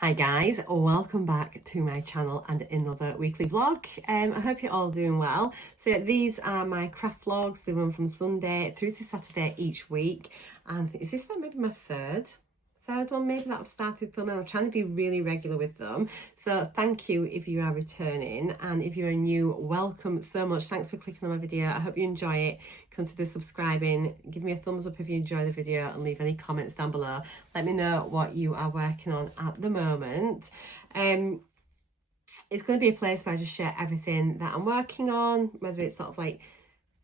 Hi guys, welcome back to my channel and another weekly vlog. I hope you're all doing well. So these are my craft vlogs. They run from Sunday through to Saturday each week. And is this like maybe my third one maybe that I've started filming? I'm trying to be really regular with them. So thank you if you are returning, and if you're new, welcome so much. Thanks for clicking on my video. I hope you enjoy it. Consider subscribing, give me a thumbs up if you enjoy the video, and leave any comments down below. Let me know what you are working on at the moment. It's going to be a place where I just share everything that I'm working on, whether it's sort of like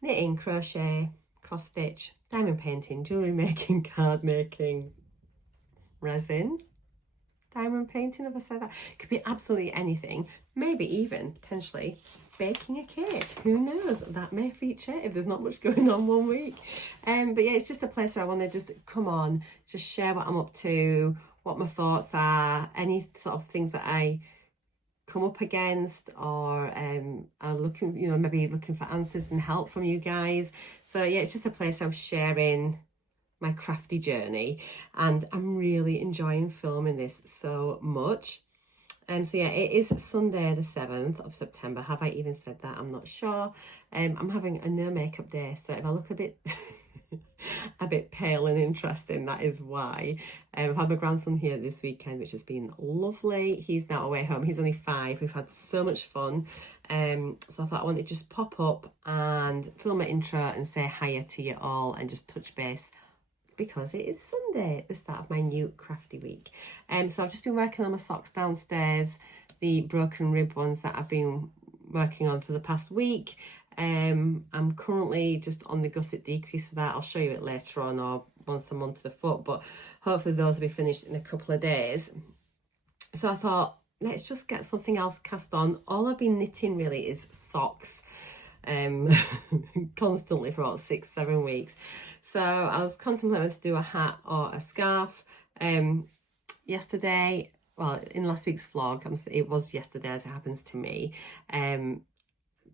knitting, crochet, cross stitch, diamond painting, jewellery making, card making, resin, diamond painting, have I said that? It could be absolutely anything, maybe even potentially baking a cake. Who knows, that may feature if there's not much going on one week. But yeah, it's just a place where I want to just come on, just share what I'm up to, what my thoughts are, any sort of things that I come up against, or are looking, maybe looking for answers and help from you guys. So yeah, it's just a place where I'm sharing my crafty journey, and I'm really enjoying filming this so much. So yeah, it is Sunday the 7th of September. Have I even said that? I'm not sure. I'm having a no makeup day, so if I look a bit a bit pale and interesting, that is why. I've had my grandson here this weekend, which has been lovely. He's now away home. He's only 5. We've had so much fun. So I thought I wanted to just pop up and film my intro and say hiya to you all and just touch base, because it is Sunday at the start of my new crafty week. So I've just been working on my socks downstairs, the broken rib ones that I've been working on for the past week. I'm currently just on the gusset decrease for that. I'll show you it later on, or once I'm onto the foot, but hopefully those will be finished in a couple of days. So I thought, let's just get something else cast on. All I've been knitting really is socks. Constantly for about 6-7 weeks. So I was contemplating to do a hat or a scarf. Yesterday, well, in last week's vlog, it was yesterday as it happens to me.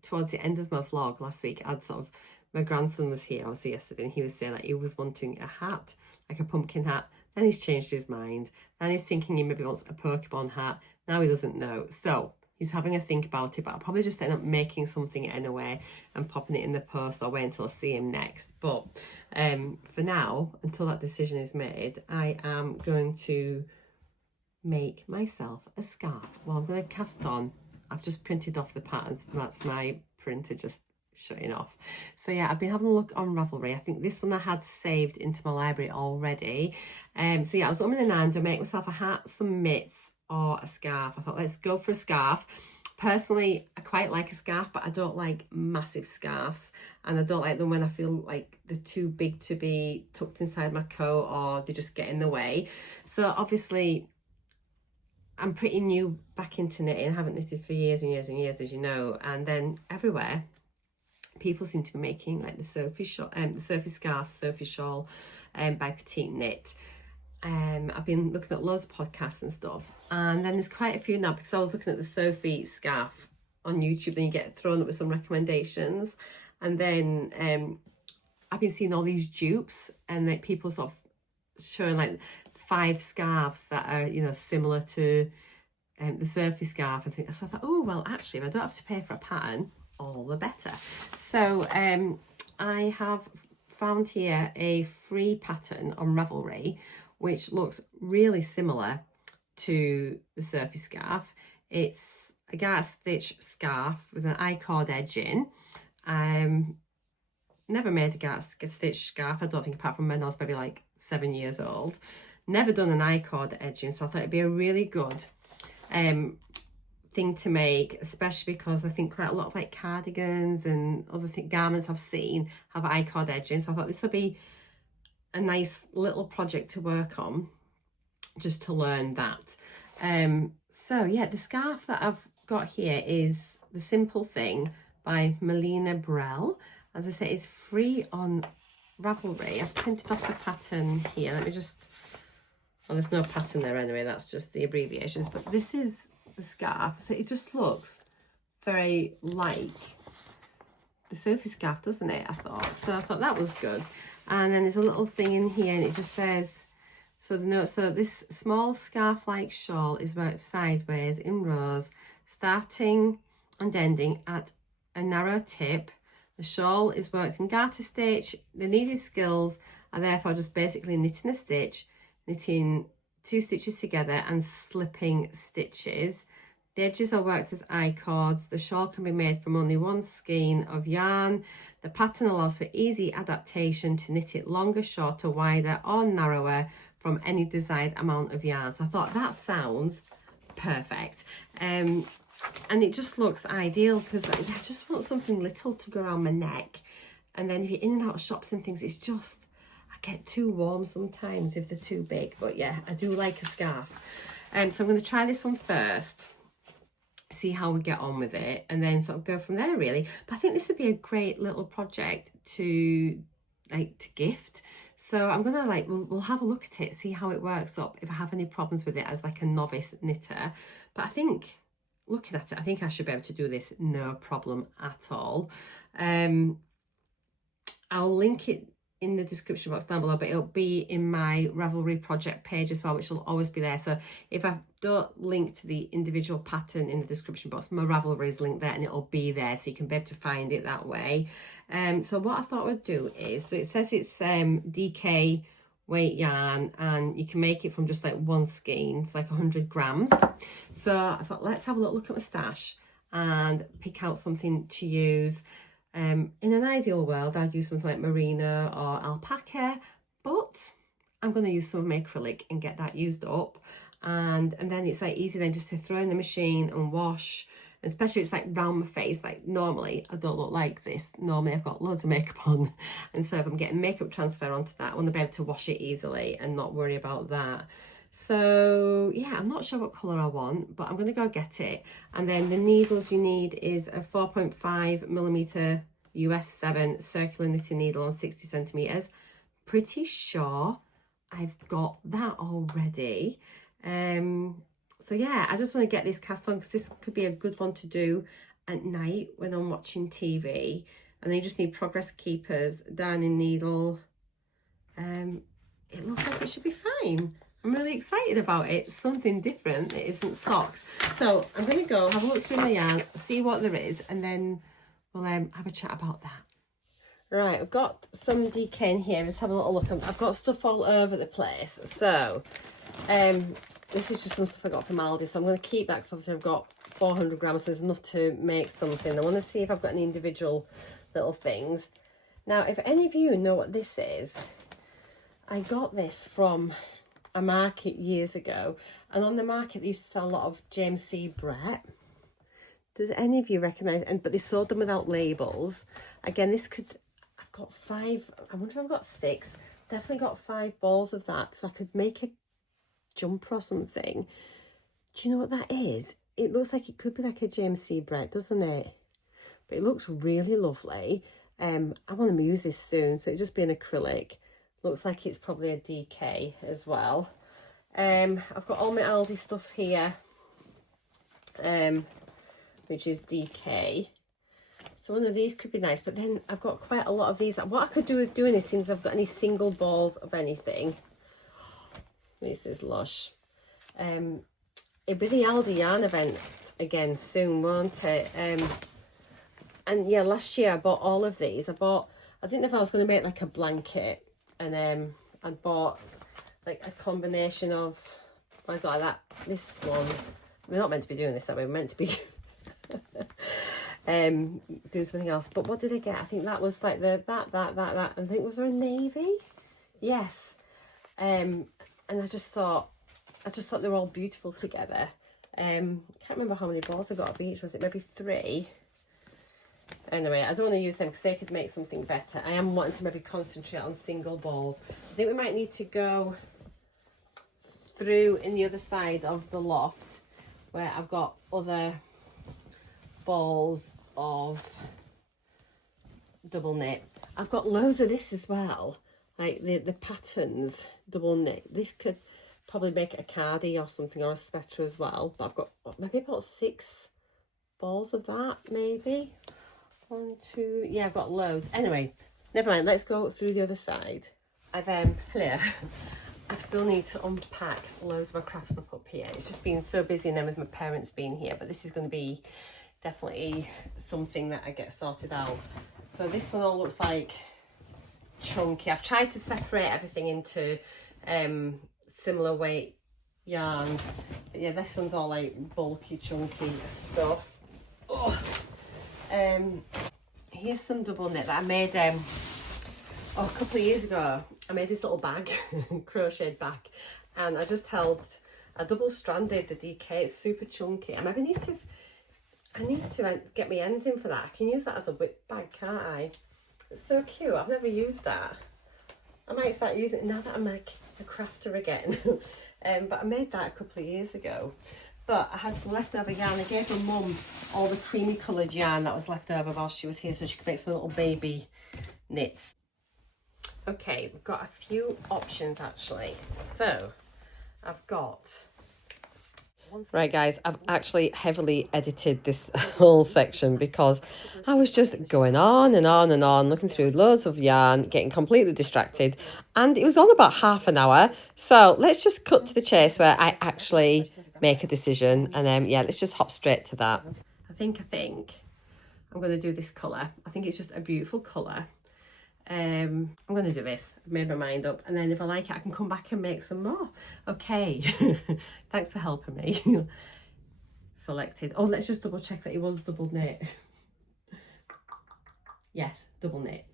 Towards the end of my vlog last week, my grandson was here obviously yesterday, and he was saying that he was wanting a hat, like a pumpkin hat. Then he's changed his mind. Then he's thinking he maybe wants a Pokemon hat. Now he doesn't know. So he's having a think about it, but I'll probably just end up making something anyway and popping it in the post, or wait until I see him next. But for now, until that decision is made, I am going to make myself a scarf. Well, I'm going to cast on. I've just printed off the patterns. That's my printer just shutting off. So yeah, I've been having a look on Ravelry. I think this one I had saved into my library already. So yeah, I was umming and ahhing to make myself a hat, some mitts, or a scarf. I thought, let's go for a scarf. Personally, I quite like a scarf, but I don't like massive scarves, and I don't like them when I feel like they're too big to be tucked inside my coat, or they just get in the way. So obviously I'm pretty new back into knitting. I haven't knitted for years and years and years, as you know, and then everywhere people seem to be making like the Sophie scarf, Sophie shawl by Petite Knit. I've been looking at loads of podcasts and stuff, and then there's quite a few now, because I was looking at the Sophie scarf on YouTube. Then you get thrown up with some recommendations, and then I've been seeing all these dupes, and like people sort of showing like 5 scarves that are similar to the Sophie scarf. So I thought, oh well, actually, if I don't have to pay for a pattern, all the better. So I have found here a free pattern on Ravelry, which looks really similar to the Sophie scarf. It's a garter stitch scarf with an I-cord edging. Never made a garter stitch scarf, I don't think, apart from when I was maybe like 7 years old. Never done an I-cord edging, so I thought it'd be a really good thing to make, especially because I think quite a lot of like cardigans and other garments I've seen have I-cord edging. So I thought this would be a nice little project to work on, just to learn that. So yeah, the scarf that I've got here is The Simple Thing by Melina Brell. As I say, it's free on Ravelry. I've printed off the pattern here. Let me just, well, there's no pattern there anyway, that's just the abbreviations, but this is the scarf. So it just looks very like the Sophie scarf, doesn't it? I thought that was good. And then there's a little thing in here, and it just says So the note, so this small scarf-like shawl is worked sideways in rows, starting and ending at a narrow tip. The shawl is worked in garter stitch. The needed skills are therefore just basically knitting a stitch, knitting 2 stitches together and slipping stitches. The edges are worked as I-cords. The shawl can be made from only 1 skein of yarn. The pattern allows for easy adaptation to knit it longer, shorter, wider or narrower from any desired amount of yarn. So I thought that sounds perfect. And it just looks ideal because I just want something little to go around my neck. And then if you're in and out of shops and things, it's just, I get too warm sometimes if they're too big. But yeah, I do like a scarf. So I'm going to try this one first, see how we get on with it, and then sort of go from there really. But I think this would be a great little project to gift. So I'm gonna we'll have a look at it, see how it works up, if I have any problems with it as like a novice knitter. But I think looking at it, I think I should be able to do this no problem at all. I'll link it in the description box down below, but it'll be in my Ravelry project page as well, which will always be there. So if I don't link to the individual pattern in the description box, my Ravelry is linked there and it'll be there, so you can be able to find it that way. So what I thought I'd do is, so it says it's DK weight yarn and you can make it from just like 1 skein, it's like 100 grams. So I thought, let's have a look at my stash and pick out something to use. In an ideal world, I'd use something like merino or alpaca, but I'm going to use some of my acrylic and get that used up. And then it's like easy then just to throw in the machine and wash, and especially if it's like round my face. Like normally I don't look like this. Normally I've got loads of makeup on, and so if I'm getting makeup transfer onto that, I want to be able to wash it easily and not worry about that. So yeah, I'm not sure what colour I want, but I'm going to go get it. And then the needles you need is a 4.5mm US 7 circular knitting needle on 60 centimetres. Pretty sure I've got that already. So yeah, I just want to get this cast on because this could be a good one to do at night when I'm watching TV. And then you just need progress keepers, darning needle. It looks like it should be fine. I'm really excited about it. Something different. It isn't socks. So I'm going to go have a look through my yarn, see what there is, and then we'll have a chat about that. Right, I've got some DK in here. Just have a little look. I've got stuff all over the place. So this is just some stuff I got from Aldi. So I'm going to keep that because obviously I've got 400 grams, so there's enough to make something. I want to see if I've got any individual little things. Now, if any of you know what this is, I got this from a market years ago, and on the market they used to sell a lot of James C. Brett. Does any of you recognise? But they sold them without labels. Again, this could, I've got 5, I wonder if I've got 6, definitely got 5 balls of that, so I could make a jumper or something. Do you know what that is? It looks like it could be like a James C. Brett, doesn't it? But it looks really lovely. I want to use this soon, so it'll just be an acrylic. Looks like it's probably a DK as well. I've got all my Aldi stuff here, which is DK. So one of these could be nice, but then I've got quite a lot of these. What I could do with doing this, since I've got any single balls of anything, this is lush. It'll be the Aldi yarn event again soon, won't it? And yeah, last year I bought all of these. I didn't know if I was going to make like a blanket, and I bought like a combination of, I got like that, this one. We're not meant to be doing this, are we? We're meant to be doing something else. But what did I get? I think that was like that. I think, was there a navy? Yes. And I just thought they were all beautiful together. Can't remember how many balls I got of each. Was it maybe 3? Anyway, I don't want to use them because they could make something better. I am wanting to maybe concentrate on single balls. I think we might need to go through in the other side of the loft where I've got other balls of double knit. I've got loads of this as well, like the patterns double knit. This could probably make a cardi or something, or a sweater as well. But I've got maybe about 6 balls of that, maybe 1, 2, yeah, I've got loads. Anyway, never mind, let's go through the other side. Hello. I still need to unpack loads of my craft stuff up here. It's just been so busy, and then with my parents being here, but this is going to be definitely something that I get sorted out. So this one all looks like chunky. I've tried to separate everything into similar weight yarns, but yeah, this one's all like bulky, chunky stuff. Oh. Here's some double knit that I made a couple of years ago. I made this little bag, crocheted bag, and I just held, I double stranded the DK. It's super chunky. I maybe I need to get my ends in for that. I can use that as a whip bag, can't I? It's so cute. I've never used that. I might start using it now that I'm like a crafter again. But I made that a couple of years ago. But I had some leftover yarn. I gave my mum all the creamy coloured yarn that was left over while she was here, so she could make some little baby knits. Okay, we've got a few options actually. So I've got... Right guys, I've actually heavily edited this whole section because I was just going on and on and on, looking through loads of yarn, getting completely distracted, and it was on about half an hour. So let's just cut to the chase where I actually make a decision, and then yeah, let's just hop straight to that. I think I'm going to do this colour. I think it's just a beautiful colour. I'm going to do this. I've made my mind up, and then if I like it I can come back and make some more. Okay. Thanks for helping me. Selected. Oh, let's just double check that it was double knit. Yes, double knit.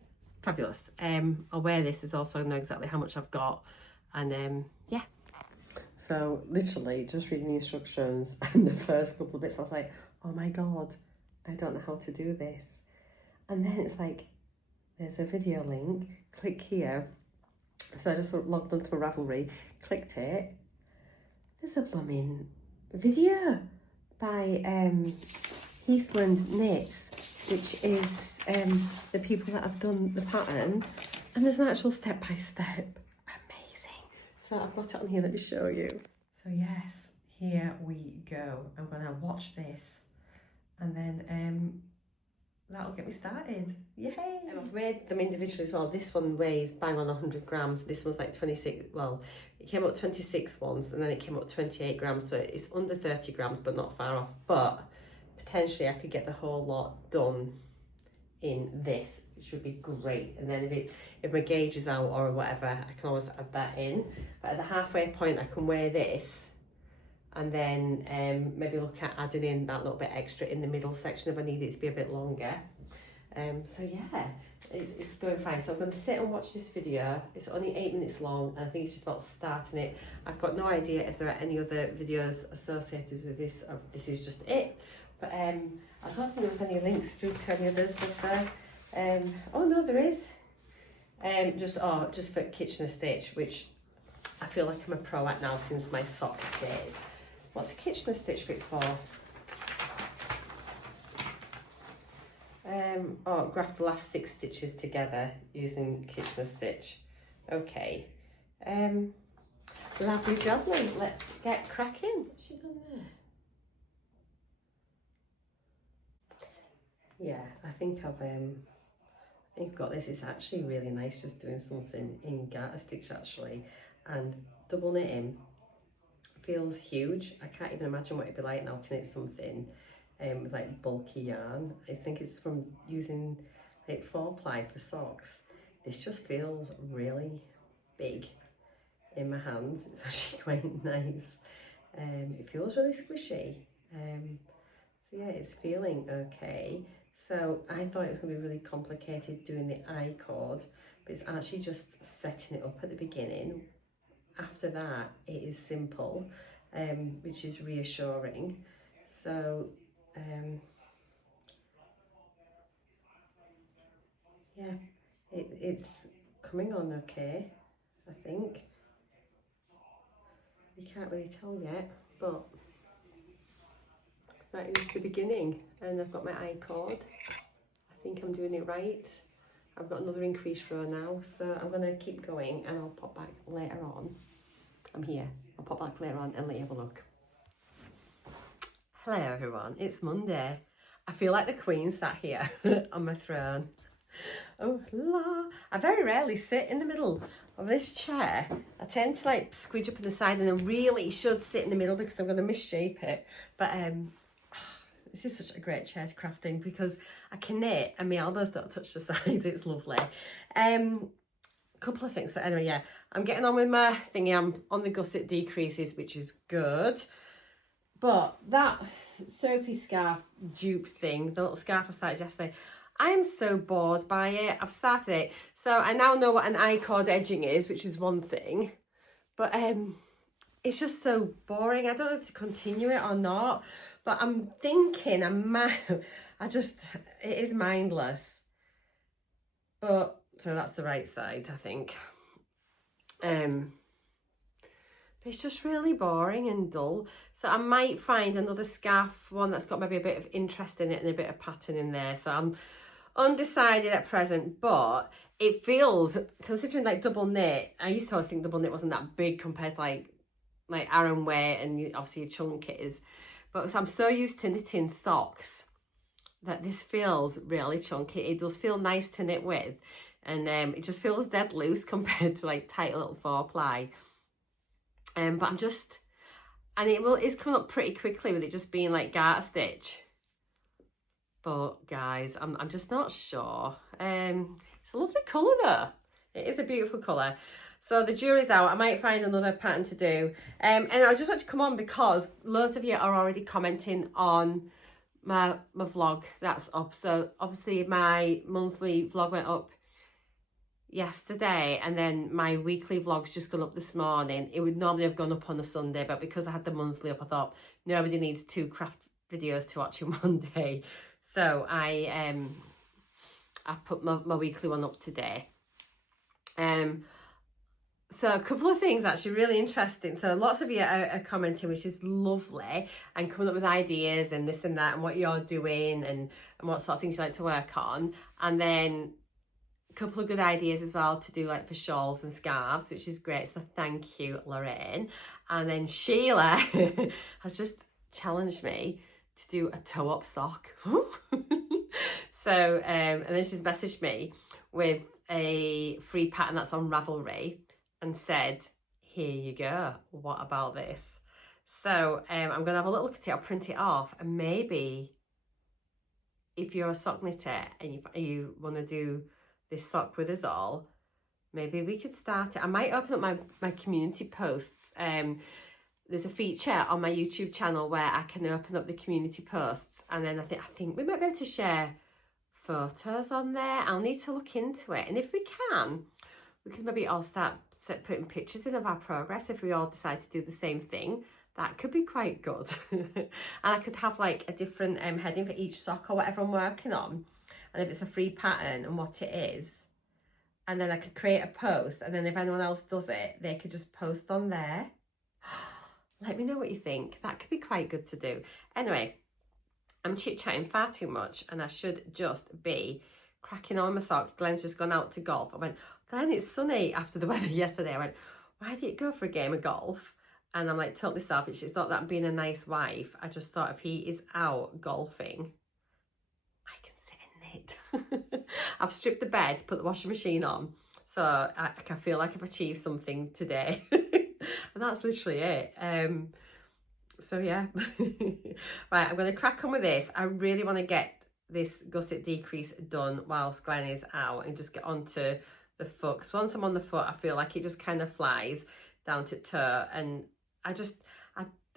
Fabulous. I'll wear this as also know exactly how much I've got, and yeah. So literally just reading the instructions and the first couple of bits I was like, oh my god, I don't know how to do this. And then it's like, there's a video link, click here. So I just logged onto a Ravelry, clicked it. There's a blooming video by Heathland Knits, which is the people that have done the pattern. And there's an actual step-by-step. Amazing. So I've got it on here, let me show you. So yes, here we go. I'm gonna watch this and then that'll get me started. Yay! I've weighed them individually as well. This one weighs bang on 100 grams. This one's like 26, well, it came up 26 once and then it came up 28 grams. So it's under 30 grams, but not far off. But potentially I could get the whole lot done in this. It should be great. And then if my gauge is out or whatever, I can always add that in. But at the halfway point, I can weigh this. And then maybe look at adding in that little bit extra in the middle section if I need it to be a bit longer. So yeah, it's going fine. So I'm going to sit and watch this video. It's only 8 minutes long, and I think it's just about starting it. I've got no idea if there are any other videos associated with this, or if this is just it. But I don't think there was any links through to any others, was there? Oh no, there is. Just for Kitchener Stitch, which I feel like I'm a pro at now since my sock days. What's a Kitchener Stitch bit for? Graft the last 6 stitches together using Kitchener Stitch. Okay. Lovely jubbly. Let's get cracking. What's she done there? Yeah, I think I've got this. It's actually really nice just doing something in garter stitch actually, and double knitting feels huge. I can't even imagine what it'd be like now to knit something with like bulky yarn. I think it's from using like 4-ply for socks. This just feels really big in my hands. It's actually quite nice. It feels really squishy. So yeah, it's feeling okay. So I thought it was going to be really complicated doing the I cord, but it's actually just setting it up at the beginning. After that, it is simple, which is reassuring. So, yeah, it's coming on okay, I think. You can't really tell yet, but that is the beginning. And I've got my I cord. I think I'm doing it right. I've got another increase row now, so I'm going to keep going and I'll pop back later on. I'm here. I'll pop back later on and let you have a look. Hello everyone, it's Monday. I feel like the Queen sat here on my throne. Oh la! I very rarely sit in the middle of this chair. I tend to like squidge up in the side, and I really should sit in the middle because I'm going to misshape it. But this is such a great chair to craft in because I can knit and my elbows don't touch the sides. It's lovely. Couple of things. So anyway, yeah, I'm getting on with my thingy. I'm on the gusset decreases, which is good. But that Sophie scarf dupe thing, the little scarf I started yesterday, I am so bored by it. I've started it. So I now know what an I-cord edging is, which is one thing. But it's just so boring. I don't know if to continue it or not. But I'm thinking it is mindless. But, so that's the right side, I think. It's just really boring and dull. So I might find another scarf, one that's got maybe a bit of interest in it and a bit of pattern in there. So I'm undecided at present, but it feels, considering like double knit, I used to always think double knit wasn't that big compared to like Aran weight and obviously your chunk is. But I'm so used to knitting socks that this feels really chunky. It does feel nice to knit with. And it just feels dead loose compared to like tight little 4-ply. But I'm just, and it's coming up pretty quickly with it just being like garter stitch. But guys, I'm just not sure. It's a lovely colour though. It is a beautiful colour. So the jury's out. I might find another pattern to do. And I just want to come on because loads of you are already commenting on my vlog that's up. So obviously my monthly vlog went up yesterday, and then my weekly vlog's just gone up this morning. It would normally have gone up on a Sunday, but because I had the monthly up, I thought nobody needs 2 craft videos to watch in one day. So I put my weekly one up today. So a couple of things actually really interesting. So lots of you are commenting, which is lovely, and coming up with ideas and this and that and what you're doing and what sort of things you like to work on. And then couple of good ideas as well to do like for shawls and scarves, which is great. So thank you, Lorraine. And then Sheila has just challenged me to do a toe-up sock. So and then she's messaged me with a free pattern that's on Ravelry and said, here you go, what about this? So I'm gonna have a little look at it. I'll print it off, and maybe if you're a sock knitter and you want to do this sock with us all, maybe we could start it. I might open up my community posts. There's a feature on my YouTube channel where I can open up the community posts, and then I think we might be able to share photos on there. I'll need to look into it, and if we can maybe all start putting pictures in of our progress. If we all decide to do the same thing, that could be quite good. And I could have like a different heading for each sock or whatever I'm working on, and if it's a free pattern and what it is, and then I could create a post, and then if anyone else does it, they could just post on there. Let me know what you think. That could be quite good to do. Anyway, I'm chit-chatting far too much, and I should just be cracking on my socks. Glenn's just gone out to golf. I went, Glenn, it's sunny after the weather yesterday. I went, why did you go for a game of golf? And I'm like totally selfish. It's not that I'm being a nice wife. I just thought if he is out golfing, I can sit and knit. I've stripped the bed, put the washing machine on. So I can feel like I've achieved something today. And that's literally it. So yeah. Right, I'm going to crack on with this. I really want to get this gusset decrease done whilst Glenn is out and just get onto the foot. Because once I'm on the foot, I feel like it just kind of flies down to toe. And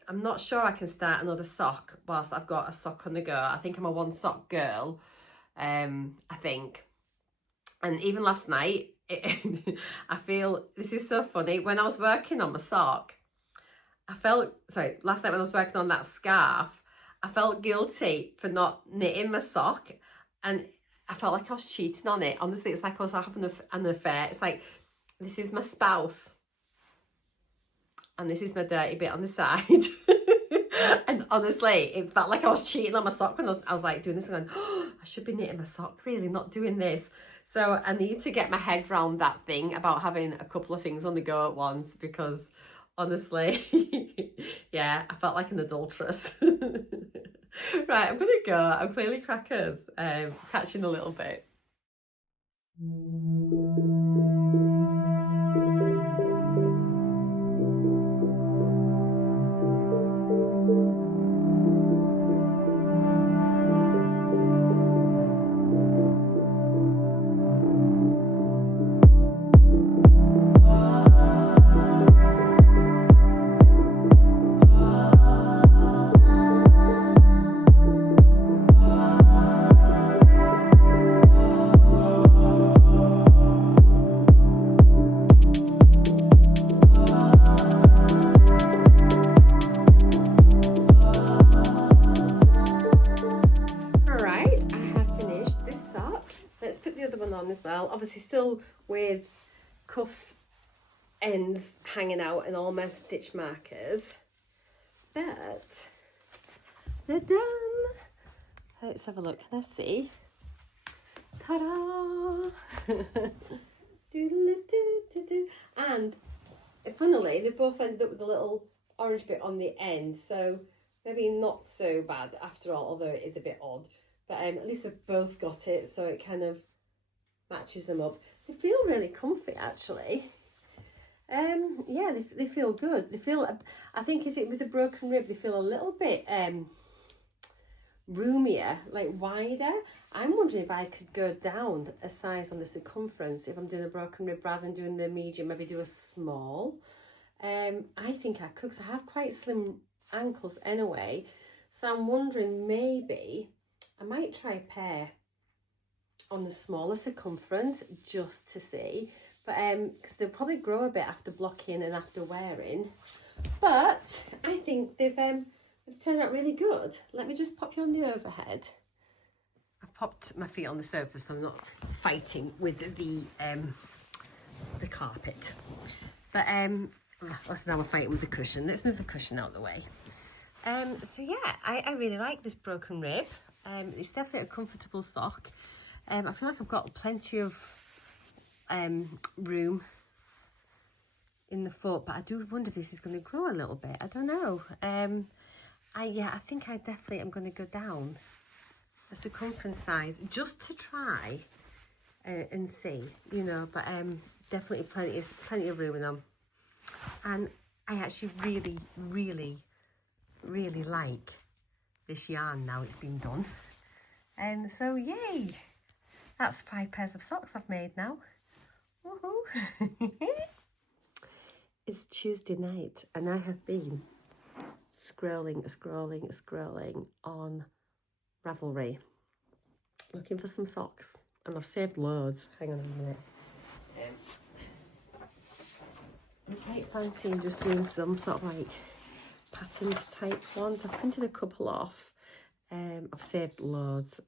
I'm not sure I can start another sock whilst I've got a sock on the go. I think I'm a one sock girl, I think. And even last night, I feel, this is so funny, when I was working on my sock, last night when I was working on that scarf, I felt guilty for not knitting my sock, and I felt like I was cheating on it. Honestly, it's like I was having an affair. It's like, this is my spouse, and this is my dirty bit on the side. And honestly, it felt like I was cheating on my sock when I was like doing this and going, oh, I should be knitting my sock, really, not doing this. So I need to get my head around that thing about having a couple of things on the go at once, because honestly, yeah, I felt like an adulteress. Right, I'm gonna go. I'm clearly crackers. Catch you in a little bit. well. Obviously still with cuff ends hanging out and all my stitch markers. But they're done. Let's have a look. Can I see? Ta-da! And funnily, they both ended up with a little orange bit on the end, so maybe not so bad after all, although it is a bit odd. But at least they've both got it, so it kind of matches them up. They feel really comfy, actually. Yeah, they feel good. They feel, I think, is it with the broken rib, they feel a little bit roomier, like wider. I'm wondering if I could go down a size on the circumference if I'm doing a broken rib rather than doing the medium, maybe do a small. I think I could, because I have quite slim ankles anyway. So I'm wondering maybe I might try a pair on the smaller circumference just to see. But because they'll probably grow a bit after blocking and after wearing. But I think they've turned out really good. Let me just pop you on the overhead. I've popped my feet on the sofa so I'm not fighting with the carpet. But so now we're fighting with the cushion. Let's move the cushion out of the way. So yeah, I really like this broken rib. It's definitely a comfortable sock. I feel like I've got plenty of room in the foot, but I do wonder if this is going to grow a little bit. I don't know. I think I definitely am going to go down a circumference size just to try and see, you know. But definitely plenty of room in them, and I actually really like this yarn now it's been done. And so yay, that's 5 pairs of socks I've made now. Woohoo! It's Tuesday night and I have been scrolling on Ravelry looking for some socks, and I've saved loads. Hang on a minute. I'm quite fancying just doing some sort of like patterned type ones. I've printed a couple off. I've saved loads.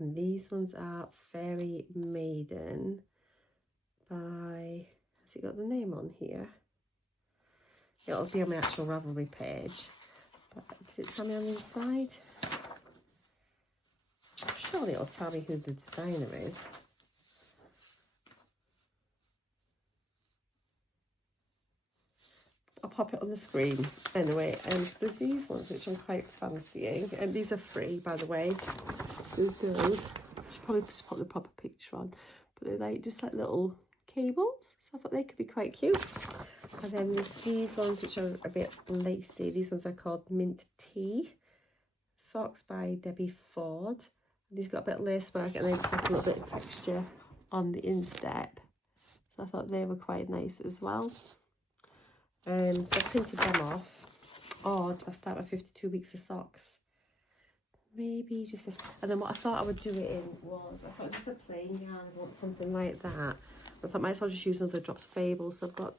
These ones are Fairy Maiden by, has it got the name on here? It'll be on my actual Ravelry page. But does it tell me on the inside? Surely it'll tell me who the designer is. I'll pop it on the screen. Anyway, there's these ones which I'm quite fancying. And these are free, by the way. So there's those. I should probably just put the proper picture on. But they're like just like little cables. So I thought they could be quite cute. And then there's these ones which are a bit lacy. These ones are called Mint Tea. Socks by Debbie Ford. These got a bit of lace work and then just like a little bit of texture on the instep. So I thought they were quite nice as well. So I printed them off. Or do I start with 52 weeks of socks? Maybe just this. And then what I thought I would do it in was, I thought just a plain yarn, I want something like that. I thought I might as well just use another Drops Fable. So I've got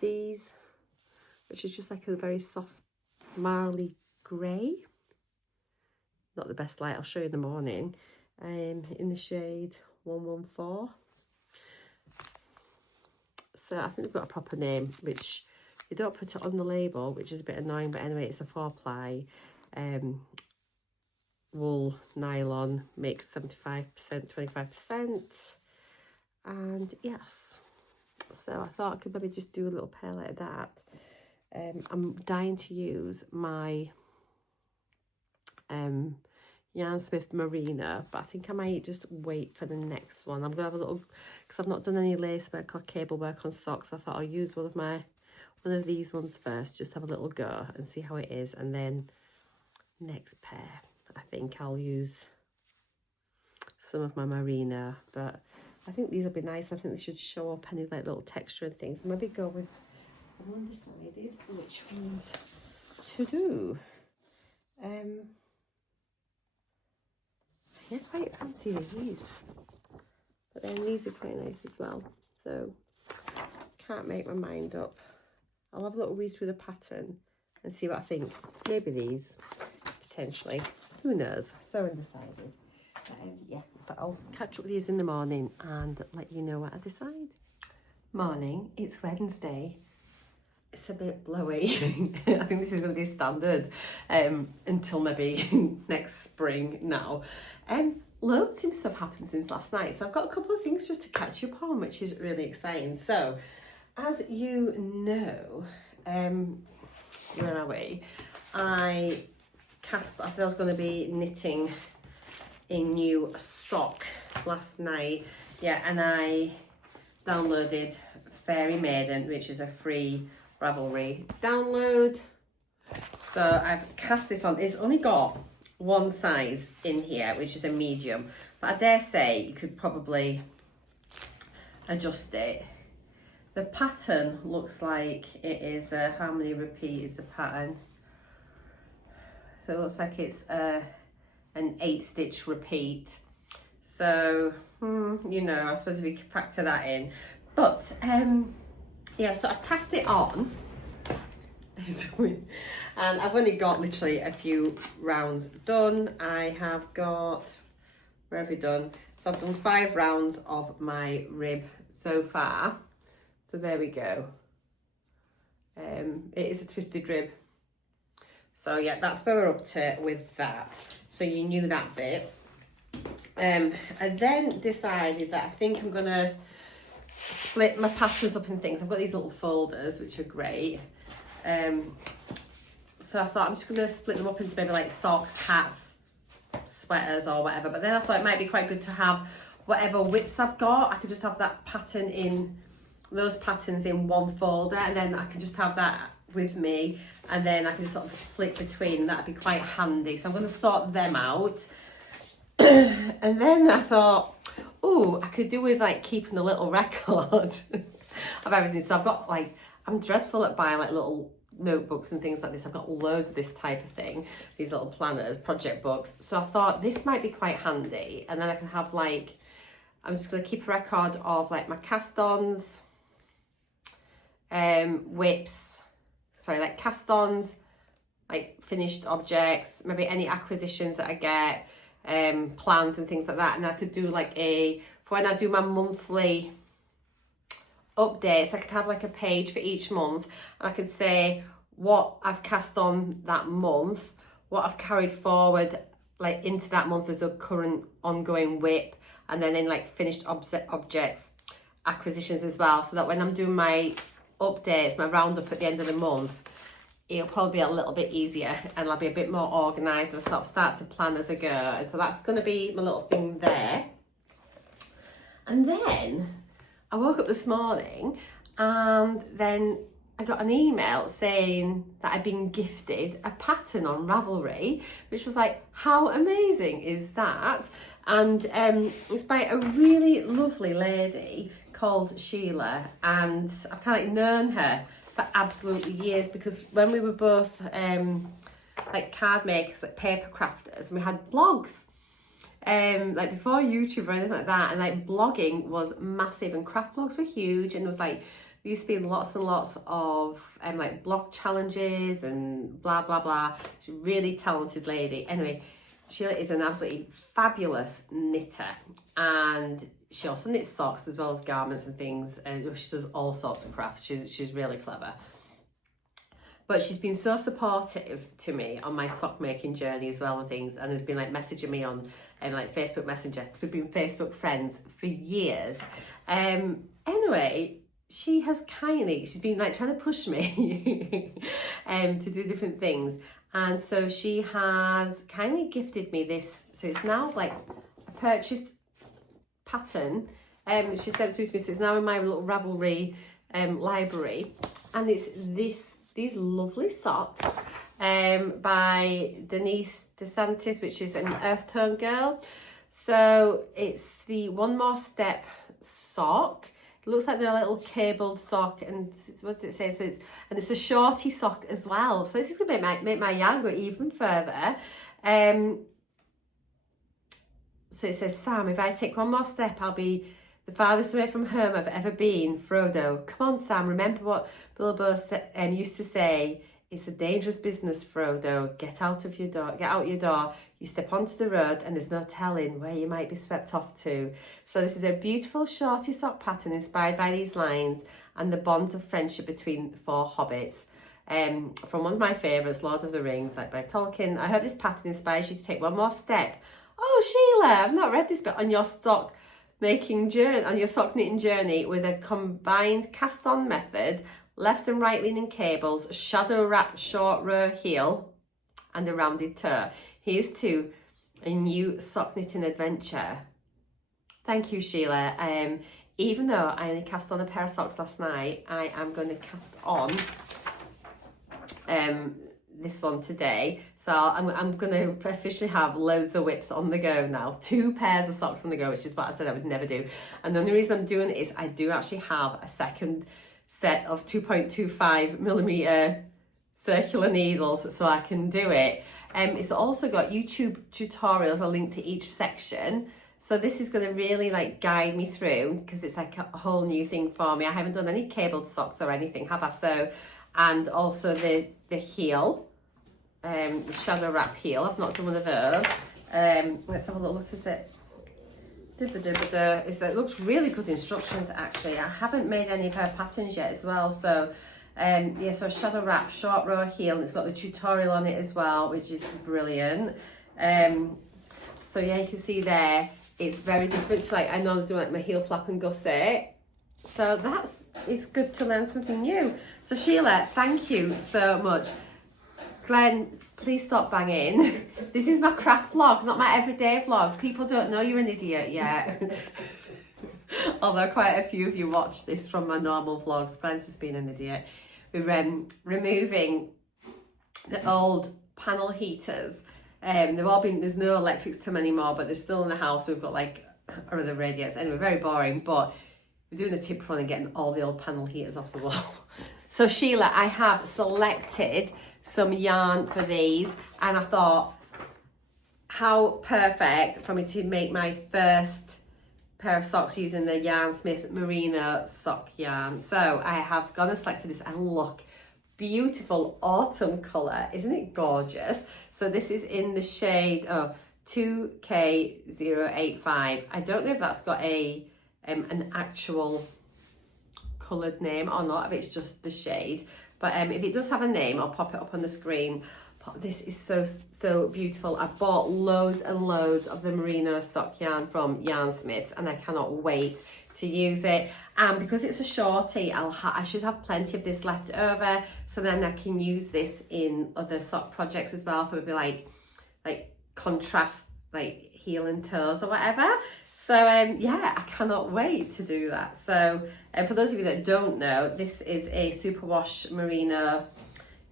these, which is just like a very soft marley grey. Not the best light, I'll show you in the morning. In the shade 114. So I think they've got a proper name, which they don't put it on the label, which is a bit annoying, but anyway, it's a 4-ply wool nylon, makes 75%, 25%. And yes, so I thought I could maybe just do a little pair like that. I'm dying to use my Yarnsmith Merino, but I think I might just wait for the next one. I'm gonna have a little, because I've not done any lace work or cable work on socks. So I thought I'll use one of these ones first, just have a little go and see how it is, and then next pair I think I'll use some of my Merino. But I think these will be nice. I think they should show up any like little texture and things. Maybe go with, I'm undecided which ones to do. I quite fancy these, but then these are quite nice as well, so can't make my mind up. I'll have a little read through the pattern and see what I think. Maybe these, potentially, who knows, so undecided. But, yeah, but I'll catch up with you in the morning and let you know what I decide. Morning, it's Wednesday. It's a bit blowy. I think this is going to be standard until maybe next spring now. Loads of stuff happened since last night, so I've got a couple of things just to catch you up on, which is really exciting. So, as you know, where are we? I said I was going to be knitting a new sock last night. Yeah, and I downloaded Fairy Maiden, which is a free Ravelry download. So I've cast this on. It's only got one size in here, which is a medium, but I dare say you could probably adjust it. The pattern looks like it is how many repeat is the pattern? So it looks like it's an 8-stitch repeat. So you know, I suppose if you could factor that in. But yeah, so I've cast it on. And I've only got literally a few rounds done. I have got, where have we done? So I've done 5 rounds of my rib so far. So there we go. It is a twisted rib. So yeah, that's where we're up to with that. So you knew that bit. I then decided that I think I'm gonna split my patterns up in things. I've got these little folders, which are great. So I thought I'm just going to split them up into maybe like socks, hats, sweaters or whatever. But then I thought it might be quite good to have whatever whips I've got. I could just have that pattern in, those patterns in one folder, and then I can just have that with me, and then I can just sort of flick between. That'd be quite handy. So I'm going to sort them out. And then I thought, oh, I could do with like keeping a little record of everything. So I've got like, I'm dreadful at buying like little notebooks and things like this. I've got loads of this type of thing, these little planners, project books. So I thought this might be quite handy, and then I can have like, I'm just going to keep a record of like my cast-ons, whips, sorry, like cast-ons, like finished objects, maybe any acquisitions that I get, plans and things like that. And I could do like for when I do my monthly updates, I could have like a page for each month, and I could say what I've cast on that month, what I've carried forward like into that month as a current ongoing whip, and then in like finished objects, acquisitions as well, so that when I'm doing my updates, my roundup at the end of the month, it'll probably be a little bit easier and I'll be a bit more organised and sort of start to plan as I go. And so that's going to be my little thing there. And then I woke up this morning and then I got an email saying that I'd been gifted a pattern on Ravelry, which was like, how amazing is that? And it's by a really lovely lady called Sheila, and I've kind of like known her for absolutely years, because when we were both like card makers, like paper crafters, and we had blogs. Like before YouTube or anything like that, and like blogging was massive and craft blogs were huge, and it was like there used to be lots and lots of like blog challenges and blah blah blah. She's a really talented lady. Anyway, Sheila is an absolutely fabulous knitter, and she also knits socks as well as garments and things, and she does all sorts of crafts. She's really clever. But she's been so supportive to me on my sock making journey as well and things, and has been like messaging me on like Facebook Messenger, because we've been Facebook friends for years. Anyway, she's been like trying to push me to do different things, and so she has kindly gifted me this. So it's now like a purchased pattern. She sent it through to me, so it's now in my little Ravelry library, and it's these lovely socks by Denise DeSantis, which is an earth tone girl. So it's the One More Step sock. It looks like they're a little cabled sock, and what does it say? So it's a shorty sock as well. So this is going to make my yarn go even further. So it says, Sam, if I take one more step, I'll be the farthest away from home I've ever been. Frodo, come on, Sam, remember what Bilbo used to say, It's a dangerous business, Frodo. Get out your door. You step onto the road and there's no telling where you might be swept off to. So this is a beautiful shorty sock pattern inspired by these lines and the bonds of friendship between the 4 hobbits. From one of my favourites, Lord of the Rings, like by Tolkien. I hope this pattern inspires you to take one more step. Oh, Sheila, I've not read this, but on your sock knitting journey with a combined cast-on method, left and right leaning cables, shadow wrap short row heel, and a rounded toe. Here's to a new sock knitting adventure. Thank you, Sheila. Even though I only cast on a pair of socks last night, I am going to cast on this one today. So I'm going to officially have loads of whips on the go now. 2 pairs of socks on the go, which is what I said I would never do. And the only reason I'm doing it is I do actually have a second set of 2.25mm circular needles, so I can do it. It's also got YouTube tutorials, a link to each section. So this is going to really like guide me through, because it's like a whole new thing for me. I haven't done any cabled socks or anything, have I? So, and also the heel, the shadow wrap heel. I've not done one of those. Let's have a little look at it. It looks really good instructions actually. I haven't made any of her patterns yet as well. So yeah, so shadow wrap short row heel, and it's got the tutorial on it as well, which is brilliant. So yeah, you can see there it's very different to like I normally do like my heel flap and gusset. So it's good to learn something new. So Sheila, thank you so much. Glenn, please stop banging. This is my craft vlog, not my everyday vlog. People don't know you're an idiot yet. Although quite a few of you watch this from my normal vlogs. Glenn's just been an idiot. We're removing the old panel heaters. They've all been, there's no electrics to them anymore, but they're still in the house. We've got like other radiators. Anyway, very boring, but we're doing the tip run and getting all the old panel heaters off the wall. So Sheila, I have selected some yarn for these, and I thought how perfect for me to make my first pair of socks using the Yarnsmith Merino sock yarn. So I have gone and selected this, and look, beautiful autumn colour, isn't it gorgeous? So this is in the shade 2K085. I don't know if that's got an actual coloured name or not, if it's just the shade, but if it does have a name, I'll pop it up on the screen. But this is so beautiful. I've bought loads and loads of the merino sock yarn from Yarnsmiths, and I cannot wait to use it. And because it's a shorty, I should have plenty of this left over, so then I can use this in other sock projects as well, for maybe like contrast, like heel and toes or whatever. So yeah, I cannot wait to do that. So for those of you that don't know, this is a superwash merino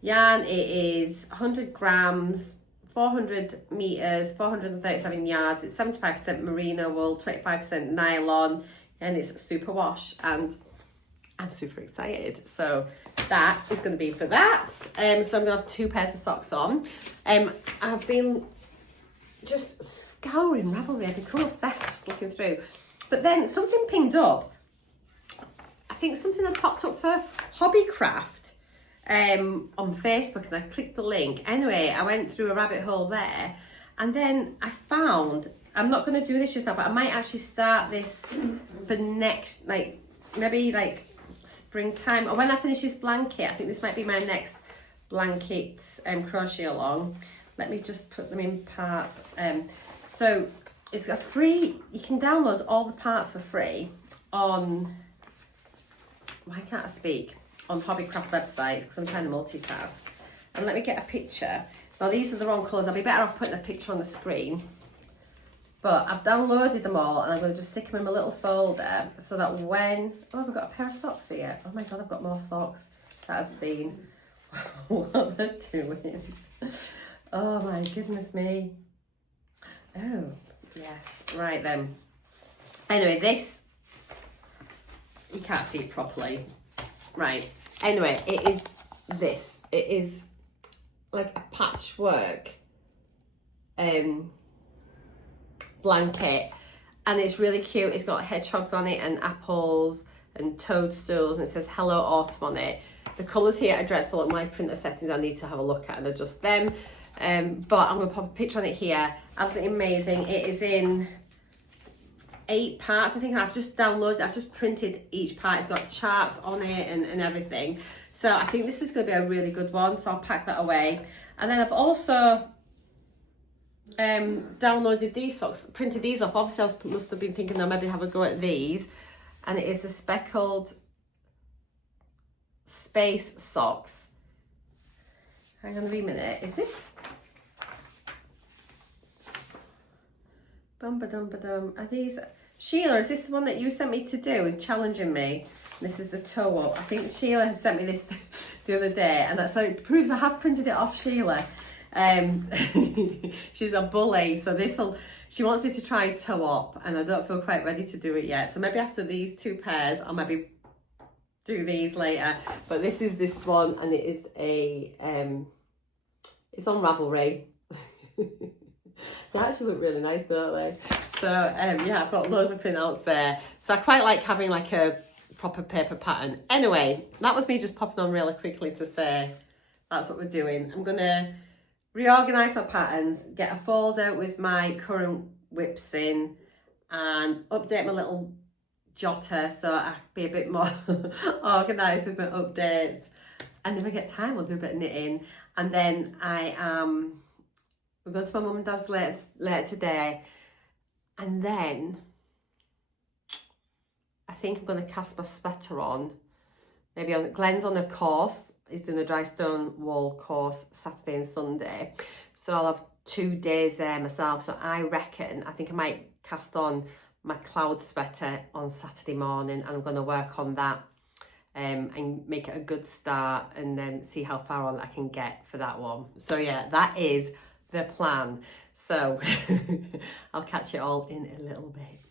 yarn. It is 100 grams, 400 meters, 437 yards. It's 75% merino wool, 25% nylon, and it's superwash, and I'm super excited. So that is going to be for that. So I'm going to have 2 pairs of socks on. I've been just scouring Ravelry. I've become obsessed just looking through. But then something pinged up. I think something that popped up for Hobbycraft on Facebook, and I clicked the link. Anyway, I went through a rabbit hole there, and then I found, I'm not going to do this just now, but I might actually start this for next, like maybe like springtime, or when I finish this blanket. I think this might be my next blanket crochet along. Let me just put them in parts. So it's a free, you can download all the parts for free on, why can't I speak? On Hobbycraft websites, because I'm trying to multitask. And let me get a picture. Now these are the wrong colours. I'll be better off putting a picture on the screen. But I've downloaded them all, and I'm going to just stick them in my little folder, so that when, oh, I've got a pair of socks here. Oh my God, I've got more socks that I've seen. What am I doing? Oh my goodness me. Oh, yes. Right then. Anyway, this, you can't see it properly. Right. Anyway, it is this. It is like a patchwork blanket, and it's really cute. It's got hedgehogs on it and apples and toadstools, and it says Hello Autumn on it. The colours here are dreadful at my printer settings. I need to have a look at and adjust them. But I'm going to pop a picture on it here. Absolutely amazing. It is in 8 parts. I think I've just printed each part. It's got charts on it and everything. So I think this is going to be a really good one. So I'll pack that away. And then I've also downloaded these socks, printed these off. Obviously I must have been thinking I'll maybe have a go at these. And it is the speckled space socks. Hang on a wee minute. Is this? Are these? Sheila, is this the one that you sent me to do, challenging me? This is the toe up. I think Sheila had sent me this the other day, and so it proves I have printed it off Sheila. She's a bully, so she wants me to try toe up, and I don't feel quite ready to do it yet. So maybe after these 2 pairs, I'll maybe do these later. But this is this one, and it is a it's on Ravelry. They actually look really nice, don't they? So yeah, I've got loads of printouts there. So I quite like having like a proper paper pattern. Anyway, that was me just popping on really quickly to say that's what we're doing. I'm gonna reorganise my patterns, get a folder with my current whips in, and update my little jotter so I can be a bit more organised with my updates. And if I get time, I'll do a bit of knitting. And then we're going to my mum and dad's later today. And then I think I'm going to cast my sweater on. Maybe Glenn's on a course. He's doing a dry stone wool course Saturday and Sunday. So I'll have 2 days there myself. So I think I might cast on my cloud sweater on Saturday morning, and I'm going to work on that and make it a good start, and then see how far on I can get for that one. So yeah, that is the plan. So I'll catch it all in a little bit.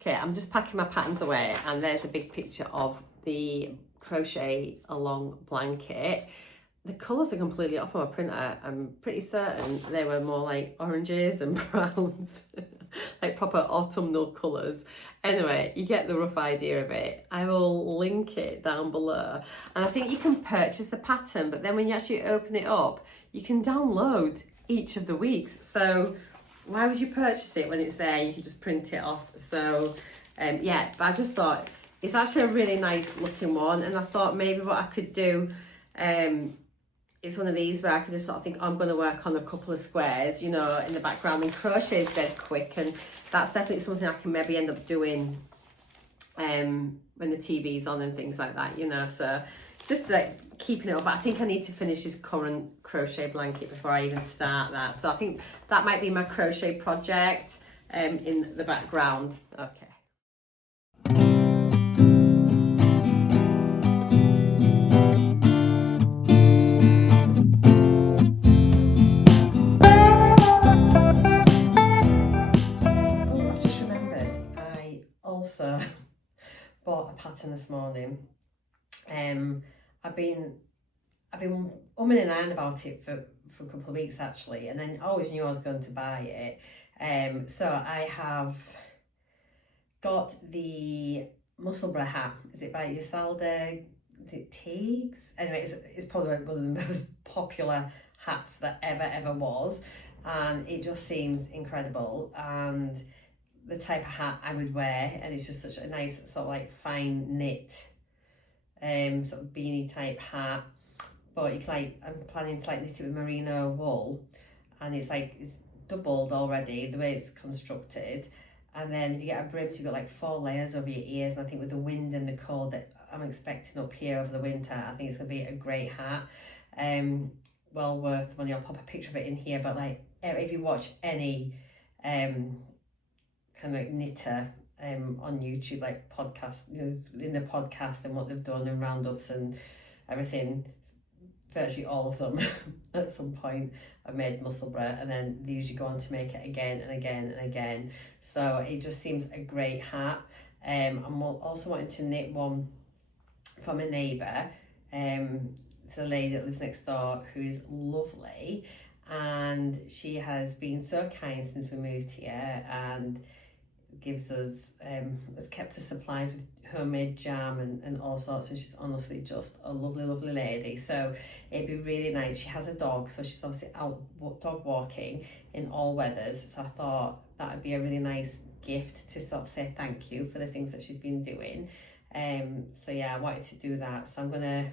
Okay, I'm just packing my patterns away, and there's a big picture of the crochet along blanket. The colours are completely off on my printer. I'm pretty certain they were more like oranges and browns, like proper autumnal colours. Anyway, you get the rough idea of it. I will link it down below. And I think you can purchase the pattern, but then when you actually open it up, you can download each of the weeks. So why would you purchase it when it's there? You can just print it off. So yeah, but I just thought it's actually a really nice looking one. And I thought maybe what I could do, it's one of these where I can just sort of think, I'm going to work on a couple of squares, you know, in the background, and crochet is dead quick, and that's definitely something I can maybe end up doing when the TV's on and things like that, you know. So just like keeping it up. But I think I need to finish this current crochet blanket before I even start that. So I think that might be my crochet project in the background. Okay. Bought a pattern this morning. I've been umming and ahhing about it for a couple of weeks actually, and then I always knew I was going to buy it. So I have got the Musselburgh hat. Is it by Aldi? Is it Teagues? Anyway, it's probably one of the most popular hats that ever was, and it just seems incredible, and the type of hat I would wear, and it's just such a nice sort of like fine knit sort of beanie type hat. But you can, like, I'm planning to like knit it with merino wool, and it's doubled already the way it's constructed. And then if you get a brim, so you've got like 4 layers over your ears, and I think with the wind and the cold that I'm expecting up here over the winter, I think it's gonna be a great hat. Well worth money. I'll pop a picture of it in here, but like if you watch any kind of like knitter on YouTube, like podcast, you know, in the podcast and what they've done and roundups and everything, virtually all of them at some point have made Musselburgh, and then they usually go on to make it again and again and again. So it just seems a great hat. I'm also wanting to knit one from a neighbour. It's a lady that lives next door who is lovely, and she has been so kind since we moved here, and gives us, has kept us supplied with homemade jam and all sorts, and she's honestly just a lovely lady. So it'd be really nice. She has a dog, so she's obviously out dog walking in all weathers, so I thought that would be a really nice gift to sort of say thank you for the things that she's been doing. So yeah, I wanted to do that, so I'm gonna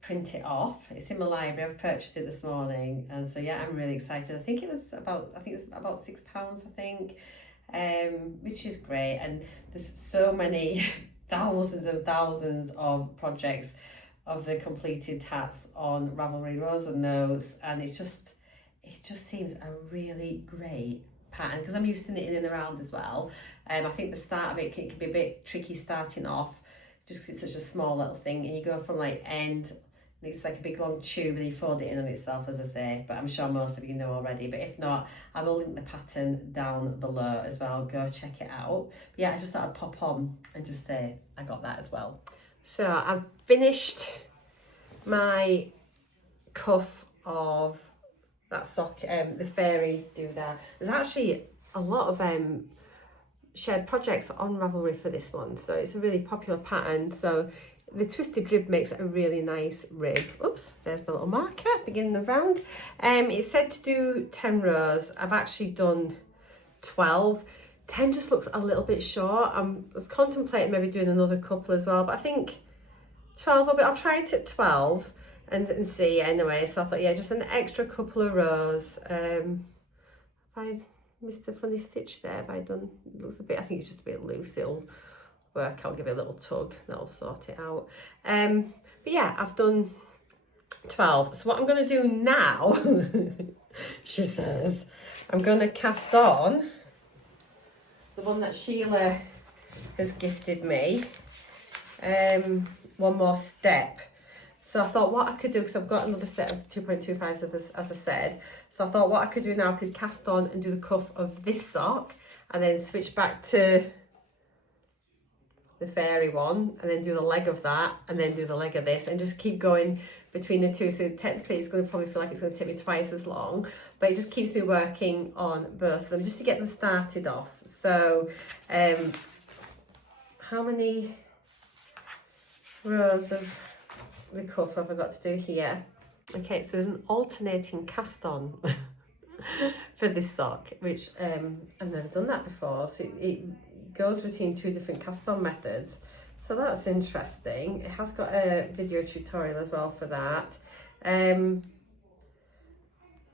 print it off. It's in my library. I've purchased it this morning, and so yeah, I'm really excited. I think it's about £6, I think, which is great. And there's so many thousands and thousands of projects of the completed hats on Ravelry Rose and Nose, and it just seems a really great pattern because I'm used to knitting in around as well. I think the start of it can be a bit tricky starting off, just 'cause it's such a small little thing, and you go from like end, and it's like a big long tube, and you fold it in on itself, as I say. But I'm sure most of you know already, but if not, I will link the pattern down below as well. Go check it out. But yeah, I just thought I'd pop on and just say I got that as well. So I've finished my cuff of that sock, the fairy doodah. There's actually a lot of shared projects on Ravelry for this one, so it's a really popular pattern. So the twisted rib makes a really nice rib. Oops, there's my little marker beginning the round. It's said to do 10 rows. I've actually done 12. 10 just looks a little bit short. I was contemplating maybe doing another couple as well, but I think 12, I'll try it at 12 and see anyway. So I thought, yeah, just an extra couple of rows. I missed a funny stitch there. Have I done? It looks a bit, I think it's just a bit loose. It'll work. I'll give it a little tug. That'll sort it out. But yeah, I've done 12. So what I'm going to do now, she says, I'm going to cast on the one that Sheila has gifted me. One more step. So I thought what I could do, because I've got another set of 2.25s as I said. So I thought what I could do now, I could cast on and do the cuff of this sock and then switch back to the fairy one and then do the leg of that and then do the leg of this and just keep going between the two. So technically it's going to probably feel like it's going to take me twice as long, but it just keeps me working on both of them just to get them started off. So how many rows of the cuff have I got to do here? Okay, so there's an alternating cast on for this sock, which I've never done that before. So it goes between two different cast on methods. So that's interesting. It has got a video tutorial as well for that.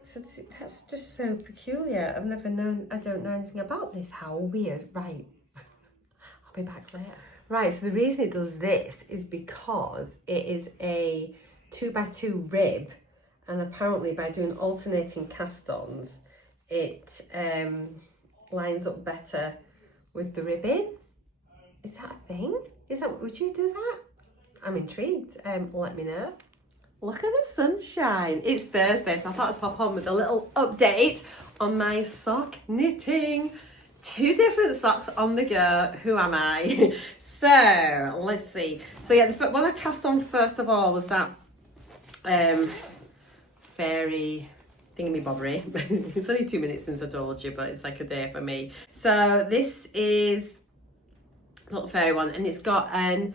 So that's just so peculiar. I've never known, I don't know anything about this. How weird. Right, I'll be back later. Right, so the reason it does this is because it is a 2x2 rib, and apparently by doing alternating cast-ons, it lines up better with the ribbing. Is that a thing? Would you do that? I'm intrigued. Let me know. Look at the sunshine. It's Thursday, so I thought I'd pop on with a little update on my sock knitting. 2 different socks on the go. Who am I? So let's see. So yeah, the one I cast on first of all was that fairy thingamybobbery. It's only 2 minutes since I told you, but it's like a day for me. So this is a little fairy one, and it's got I'm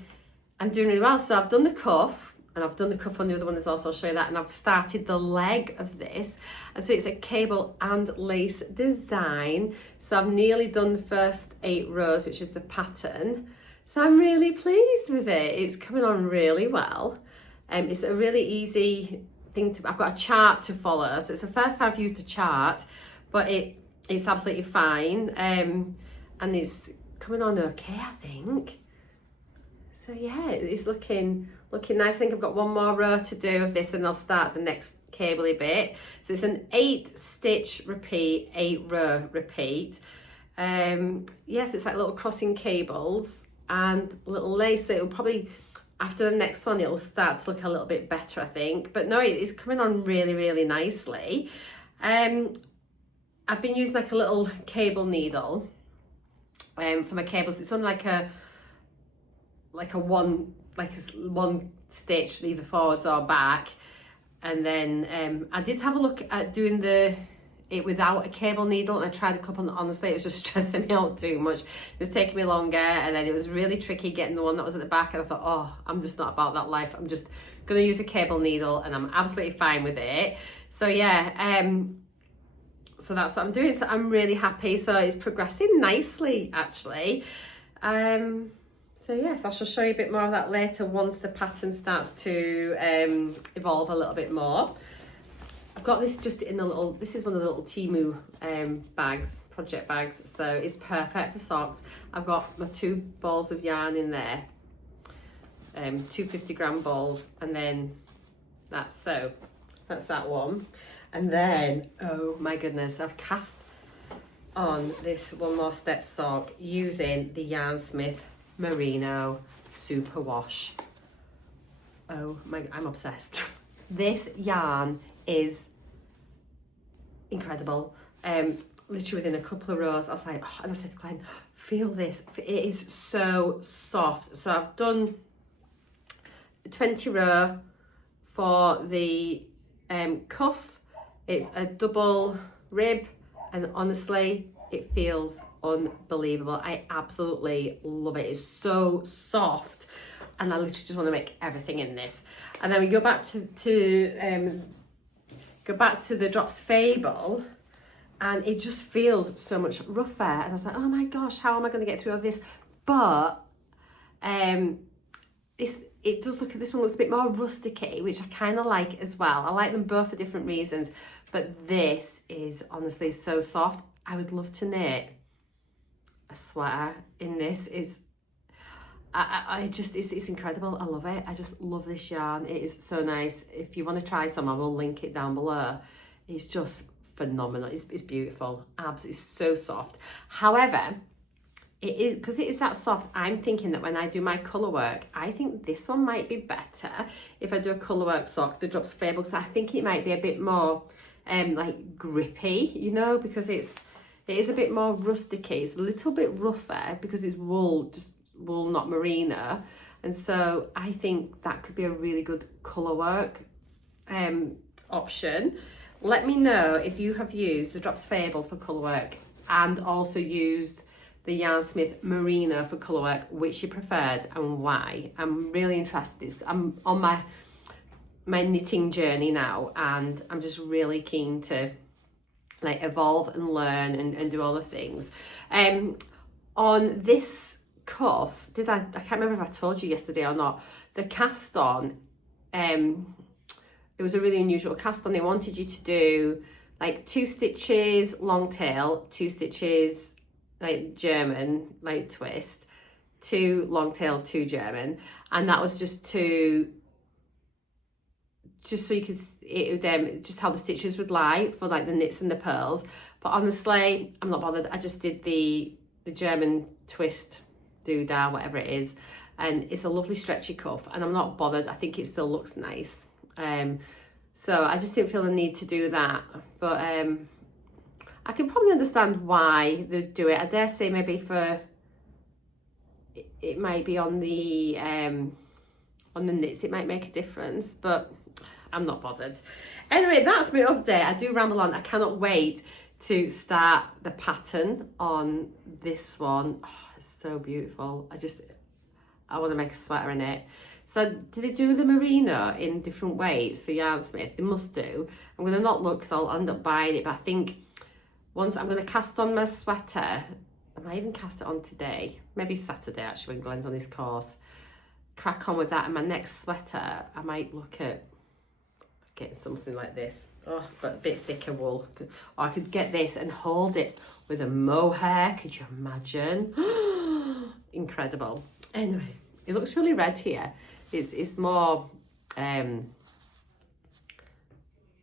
doing really well. So I've done the cuff, and I've done the cuff on the other one as well, so I'll show you that. And I've started the leg of this, and so it's a cable and lace design. So I've nearly done the first 8 rows, which is the pattern. So I'm really pleased with it. It's coming on really well. It's a really easy thing to, I've got a chart to follow. So it's the first time I've used a chart, but it's absolutely fine. And it's coming on okay, I think. So yeah, it's looking nice. I think I've got one more row to do of this and I'll start the next cabley bit. So it's an 8 stitch repeat, 8 row repeat. Yes, it's like little crossing cables and little lace. So it'll probably, after the next one, it'll start to look a little bit better, I think. But no, it's coming on really, really nicely. I've been using like a little cable needle for my cables. It's on like a one stitch either forwards or back. And then I did have a look at doing the it without a cable needle, and I tried a couple, and honestly it was just stressing me out too much. It was taking me longer, and then it was really tricky getting the one that was at the back, and I thought, oh, I'm just not about that life. I'm just gonna use a cable needle, and I'm absolutely fine with it. So yeah, so that's what I'm doing. So I'm really happy. So it's progressing nicely, actually. So yes, I shall show you a bit more of that later once the pattern starts to evolve a little bit more. I've got this just in a little, this is one of the little Temu bags, project bags, so it's perfect for socks. I've got my 2 balls of yarn in there, 2 50-gram balls, and then that's that one. And then, oh my goodness, I've cast on this One More Step sock using the Yarnsmith Merino Super Wash. Oh my, I'm obsessed. This yarn is incredible. Literally within a couple of rows, I was like, oh, and I said to Glenn, feel this, it is so soft. So I've done 20 row for the cuff. It's a double rib, and honestly, it feels unbelievable. I absolutely love it. It's so soft, and I literally just want to make everything in this. And then we go back to the Drops Fable, and it just feels so much rougher. And I was like, oh my gosh, how am I going to get through all this? But it does look, this one looks a bit more rusticy, which I kind of like as well. I like them both for different reasons, but this is honestly so soft. I would love to knit a sweater in this. It's incredible. I love it. I just love this yarn. It is so nice. If you want to try some, I will link it down below. It's just phenomenal. It's beautiful. Absolutely so soft. However, it is, because it is that soft, I'm thinking that when I do my colour work, I think this one might be better if I do a colour work sock, the Drops Fable, because I think it might be a bit more like grippy, you know, because it is a bit more rusticy. It's a little bit rougher because it's wool, just wool, not merino. And so I think that could be a really good colour work option. Let me know if you have used the Drops Fable for colour work and also used the Yarnsmith Merino for colour work, which you preferred and why. I'm really interested. I'm on my knitting journey now, and I'm just really keen to like evolve and learn and do all the things. On this cuff, I can't remember if I told you yesterday or not, the cast on, it was a really unusual cast on. They wanted you to do like 2 stitches long tail, 2 stitches like German like twist, 2 long tail, 2 German, and that was just so you could just how the stitches would lie for like the knits and the pearls. But honestly, I'm not bothered. I just did the German twist doodah, whatever it is, and it's a lovely stretchy cuff, and I'm not bothered. I think it still looks nice. So I just didn't feel the need to do that, but I can probably understand why they do it. I dare say maybe for it might be on the knits, it might make a difference, but I'm not bothered. Anyway, that's my update. I do ramble on. I cannot wait to start the pattern on this one. Oh, it's so beautiful. I want to make a sweater in it. So did they do the merino in different weights for Yarnsmith? They must do. I'm going to not look because I'll end up buying it, but I think once I'm going to cast on my sweater, I might even cast it on today, maybe Saturday actually when Glenn's on his course, crack on with that, and my next sweater I might look at getting something like this, but a bit thicker wool, or I could get this and hold it with a mohair. Could you imagine? Incredible. Anyway, it looks really red here. It's more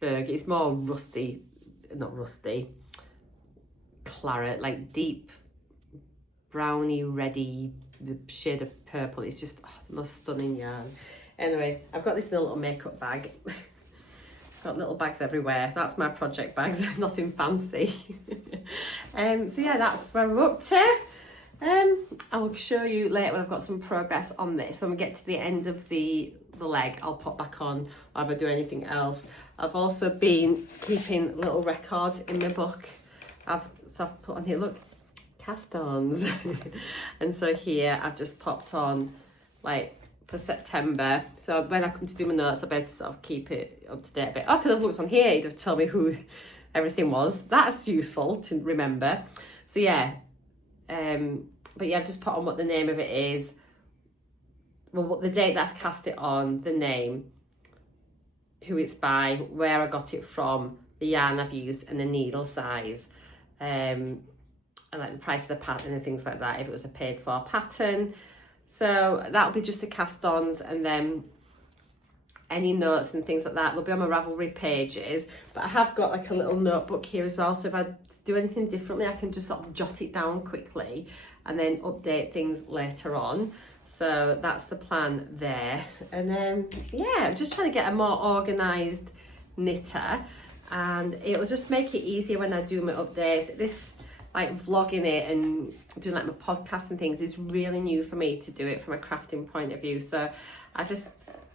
it's more rusty, not rusty, claret, like deep browny reddy, the shade of purple. It's just the most stunning yarn. Anyway, I've got this in a little makeup bag. Got little bags everywhere. That's my project bags, nothing fancy. So yeah, that's where we're up to. I will show you later when I've got some progress on this. When we get to the end of the the leg, I'll pop back on or if I do anything else. I've also been keeping little records in my book. I've put on here, look, cast-ons. And so here I've just popped on like for September. So when I come to do my notes, I'll be able to sort of keep it up to date a bit. Oh, I could have looked on here, it'd have told me who everything was. That's useful to remember. So yeah, but yeah, I've just put on what the name of it is. Well, what the date that I've cast it on, the name, who it's by, where I got it from, the yarn I've used, and the needle size, and like the price of the pattern and things like that, if it was a paid for pattern. So that'll be just the cast-ons, and then any notes and things like that, they'll be on my Ravelry pages. But I have got like a little notebook here as well, so if I do anything differently, I can just sort of jot it down quickly and then update things later on. So that's the plan there. And then, yeah, I'm just trying to get a more organised knitter, and it'll just make it easier when I do my updates. This, like vlogging it and doing like my podcast and things, is really new for me to do it from a crafting point of view. So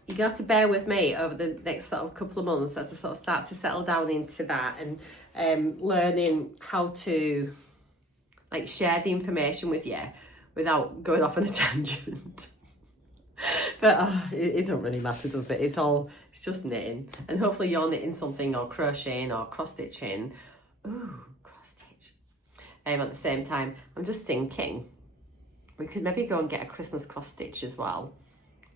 you're gonna have to bear with me over the next sort of couple of months as I sort of start to settle down into that, and learning how to like share the information with you without going off on a tangent. But it don't really matter, does it? It's just knitting, and hopefully you're knitting something, or crocheting, or cross stitching. Ooh, cross stitch. At the same time, I'm just thinking we could maybe go and get a Christmas cross stitch as well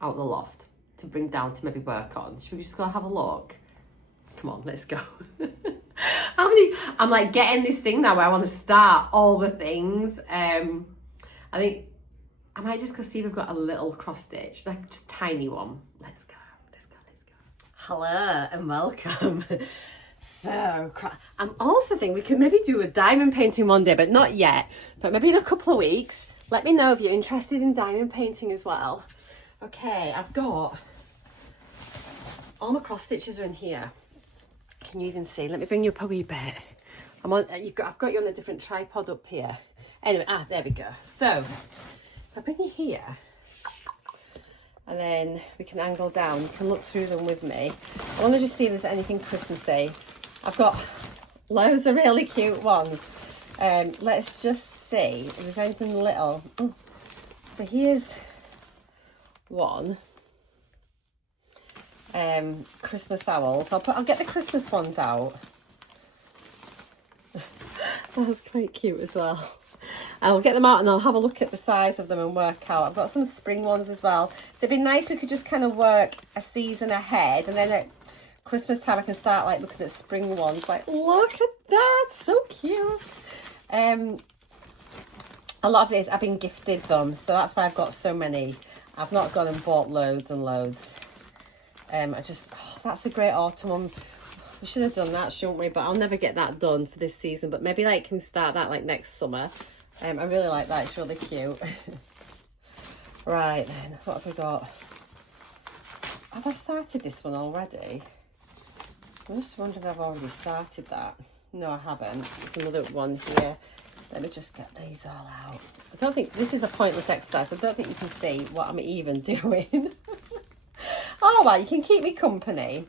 out the loft to bring down to maybe work on. Should we just go have a look? Come on, let's go. I'm like getting this thing now where I want to start all the things. I think I might just go see if we've got a little cross stitch, like just tiny one. Let's go. Hello and welcome. So I'm also thinking we could maybe do a diamond painting one day, but not yet, but maybe in a couple of weeks. Let me know if you're interested in diamond painting as well. Okay, I've got all my cross stitches are in here. Can you even see? Let me bring you up a wee bit. I've got you on a different tripod up here. Anyway, there we go. So if I bring you here, and then we can angle down, you can look through them with me. I want to just see if there's anything Christmassy. I've got loads of really cute ones. Let's just see if there's anything little. Ooh. So here's one. Christmas owls. I'll get the Christmas ones out. That was quite cute as well. I'll get them out and I'll have a look at the size of them and work out. I've got some spring ones as well. So it'd be nice if we could just kind of work a season ahead, and then at Christmas time I can start like looking at spring ones. Like, look at that, so cute. A lot of these I've been gifted them, so that's why I've got so many. I've not gone and bought loads and loads. That's a great autumn one. We should have done that, shouldn't we? But I'll never get that done for this season. But maybe like can start that like next summer. I really like that. It's really cute. Right then, what have we got? Have I started this one already? I'm just wondering if I've already started that. No, I haven't. There's another one here. Let me just get these all out. I don't think this is a pointless exercise. I don't think you can see what I'm even doing. Oh well, you can keep me company.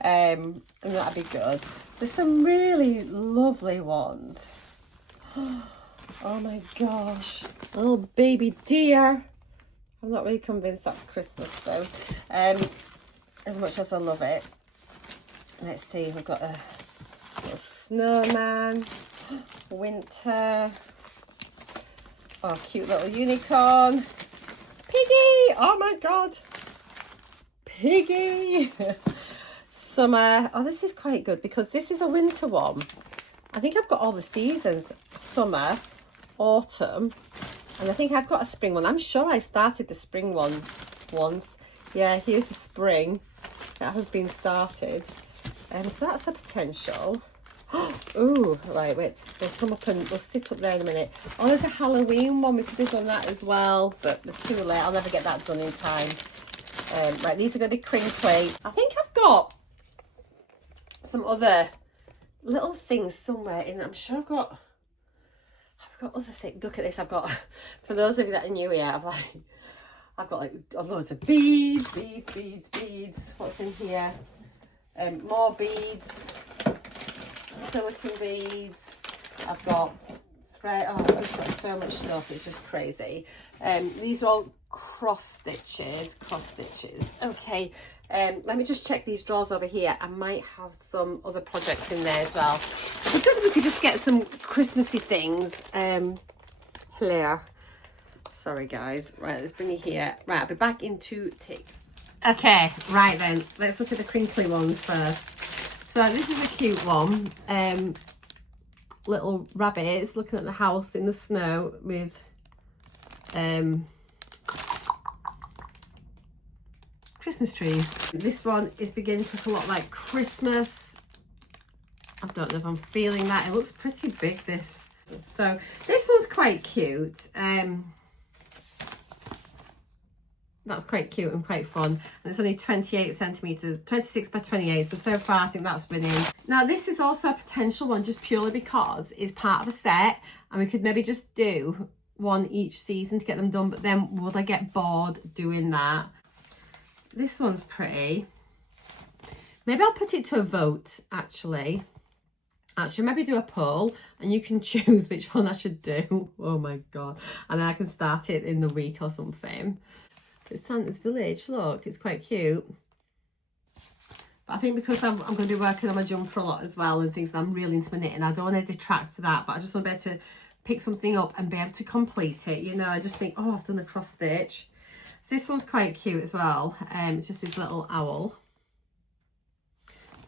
And that'd be good. There's some really lovely ones. Oh my gosh, a little baby deer. I'm not really convinced that's Christmas though. As much as I love it. Let's see, we've got a little snowman, winter. Oh, cute little unicorn. Piggy! Oh my god. Piggy! Summer. Oh, this is quite good because this is a winter one. I think I've got all the seasons. Summer, autumn, and I think I've got a spring one. I'm sure I started the spring one once. Yeah, here's the spring. That has been started. So that's a potential. Ooh, right, wait. We'll come up and we'll sit up there in a minute. Oh, there's a Halloween one. We could have done that as well, but we're too late. I'll never get that done in time. Right, these are going to be crinkly. I think I've got some other little things somewhere in. I'm sure I've got other things. Look at this. I've got, for those of you that are new here, I've got like loads of beads. What's in here? More beads, silicone beads. I've got thread. Oh, I've just got so much stuff. It's just crazy. These are all cross stitches. Okay. Let me just check these drawers over here. I might have some other projects in there as well. It'd be good if we could just get some Christmassy things here. Sorry guys. Right, let's bring you here. Right, I'll be back in 2 ticks. Okay, right then. Let's look at the crinkly ones first. So this is a cute one. Little rabbits looking at the house in the snow with Christmas trees. This one is beginning to look a lot like Christmas. I don't know if I'm feeling that. It looks pretty big, this. So this one's quite cute. That's quite cute and quite fun. And it's only 28 centimetres, 26 by 28. So far I think that's been in. Now this is also a potential one just purely because it's part of a set and we could maybe just do one each season to get them done. But then would I get bored doing that? This one's pretty. Maybe I'll put it to a vote, actually. Maybe do a poll and you can choose which one I should do. Oh my God. And then I can start it in the week or something. It's Santa's Village, look, it's quite cute. But I think because I'm going to be working on my jumper a lot as well and things that I'm really into my knitting, I don't want to detract for that, but I just want to be able to pick something up and be able to complete it. You know, I just think, oh, I've done a cross stitch. So this one's quite cute as well. It's just this little owl.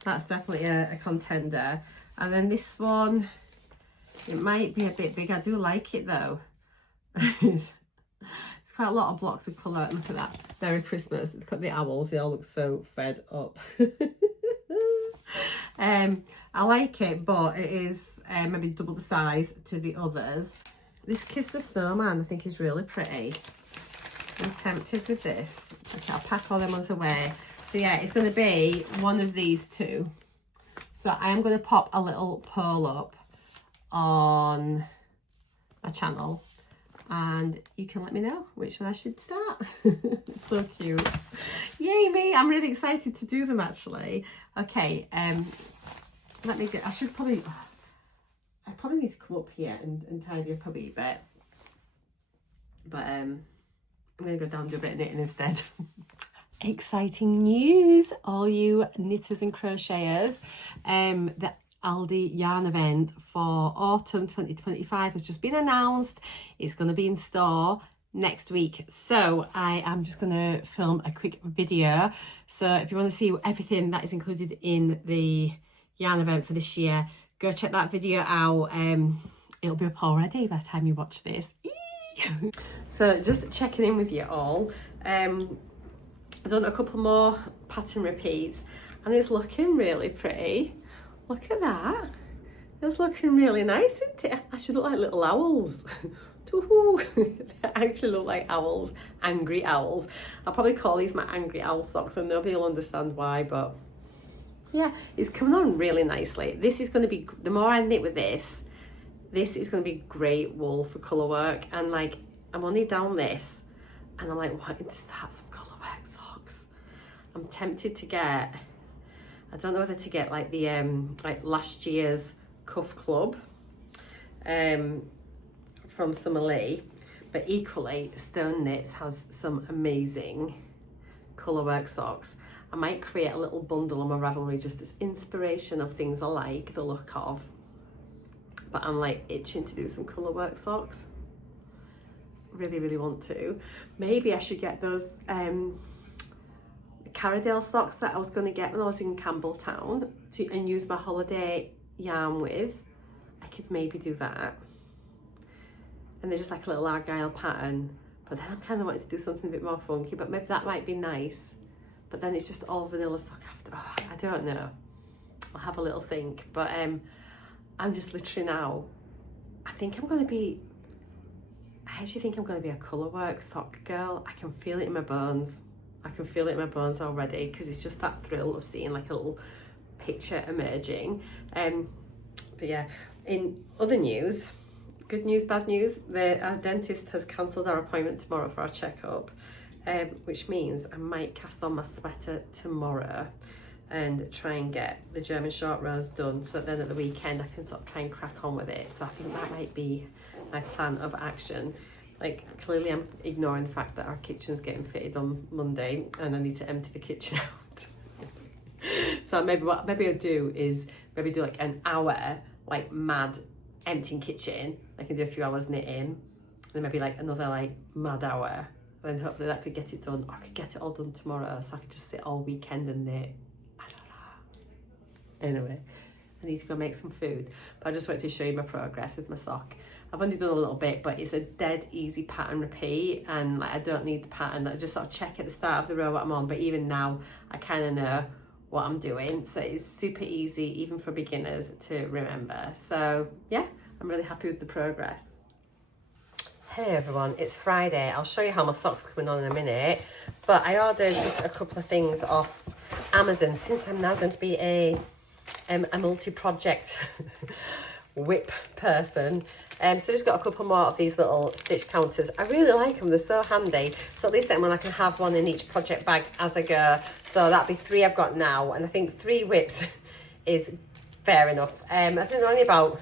That's definitely a contender. And then this one, it might be a bit big. I do like it though. It's quite a lot of blocks of colour. Look at that. Merry Christmas. Look at the owls. They all look so fed up. I like it, but it is maybe double the size to the others. This Kiss the Snowman I think is really pretty. I'm tempted with this. Okay, I'll pack all them ones away. So yeah, it's going to be one of these two. So I am going to pop a little poll up on my channel and you can let me know which one I should start. It's so cute. Yay me, I'm really excited to do them actually. Okay, let me get, I probably need to come up here and tidy up a wee bit. But I'm going to go down and do a bit of knitting instead. Exciting news, all you knitters and crocheters. The Aldi yarn event for autumn 2025 has just been announced. It's going to be in store next week. So I am just going to film a quick video. So if you want to see everything that is included in the yarn event for this year, go check that video out. It'll be up already by the time you watch this. So just checking in with you all. I've done a couple more pattern repeats and it's looking really pretty. Look at that. It's looking really nice, isn't it? I should look like little owls. They actually look like owls, angry owls. I'll probably call these my angry owl socks and nobody will understand why, but yeah, it's coming on really nicely. This is going to be, the more I knit with this is going to be great wool for colour work. And like, I'm only down this and I'm like wanting to start some colour work socks. I'm tempted to get, I don't know whether to get like the like last year's Cuff Club from Summer Lee, but equally Stone Knits has some amazing colour work socks. I might create a little bundle on my Ravelry just as inspiration of things I like the look of, but I'm like itching to do some colour work socks. Really want to. Maybe I should get those Caradale socks that I was going to get when I was in Campbelltown and use my holiday yarn with. I could maybe do that. And they're just like a little Argyle pattern, but then I'm kind of wanting to do something a bit more funky, but maybe that might be nice. But then it's just all vanilla sock after. Oh, I don't know. I'll have a little think. But I'm just literally now, I actually think I'm going to be a colour work sock girl. I can feel it in my bones. I can feel it in my bones already because it's just that thrill of seeing like a little picture emerging. But yeah, in other news, good news, bad news, our dentist has cancelled our appointment tomorrow for our checkup. which means I might cast on my sweater tomorrow and try and get the German short rows done, so then at the weekend I can sort of try and crack on with it. So I think that might be my plan of action. Like, clearly I'm ignoring the fact that our kitchen's getting fitted on Monday and I need to empty the kitchen out. So maybe what I'll do is maybe do like an hour like mad emptying kitchen. I can do a few hours knitting, and then maybe like another like mad hour, and then hopefully that could get it done, or I could get it all done tomorrow so I could just sit all weekend and knit. I don't know. Anyway, I need to go make some food, but I just wanted to show you my progress with my sock. I've only done a little bit, but it's a dead easy pattern repeat, and like I don't need the pattern. I just sort of check at the start of the row what I'm on, but even now I kind of know what I'm doing, so it's super easy even for beginners to remember. So yeah, I'm really happy with the progress. Hey everyone, it's Friday. I'll show you how my sock's coming on in a minute, but I ordered just a couple of things off Amazon since I'm now going to be a multi-project whip person. So just got a couple more of these little stitch counters. I really like them, they're so handy. So at least then when I can have one in each project bag as I go. So that'll be 3 I've got now, and I think 3 whips is fair enough. I think they're only about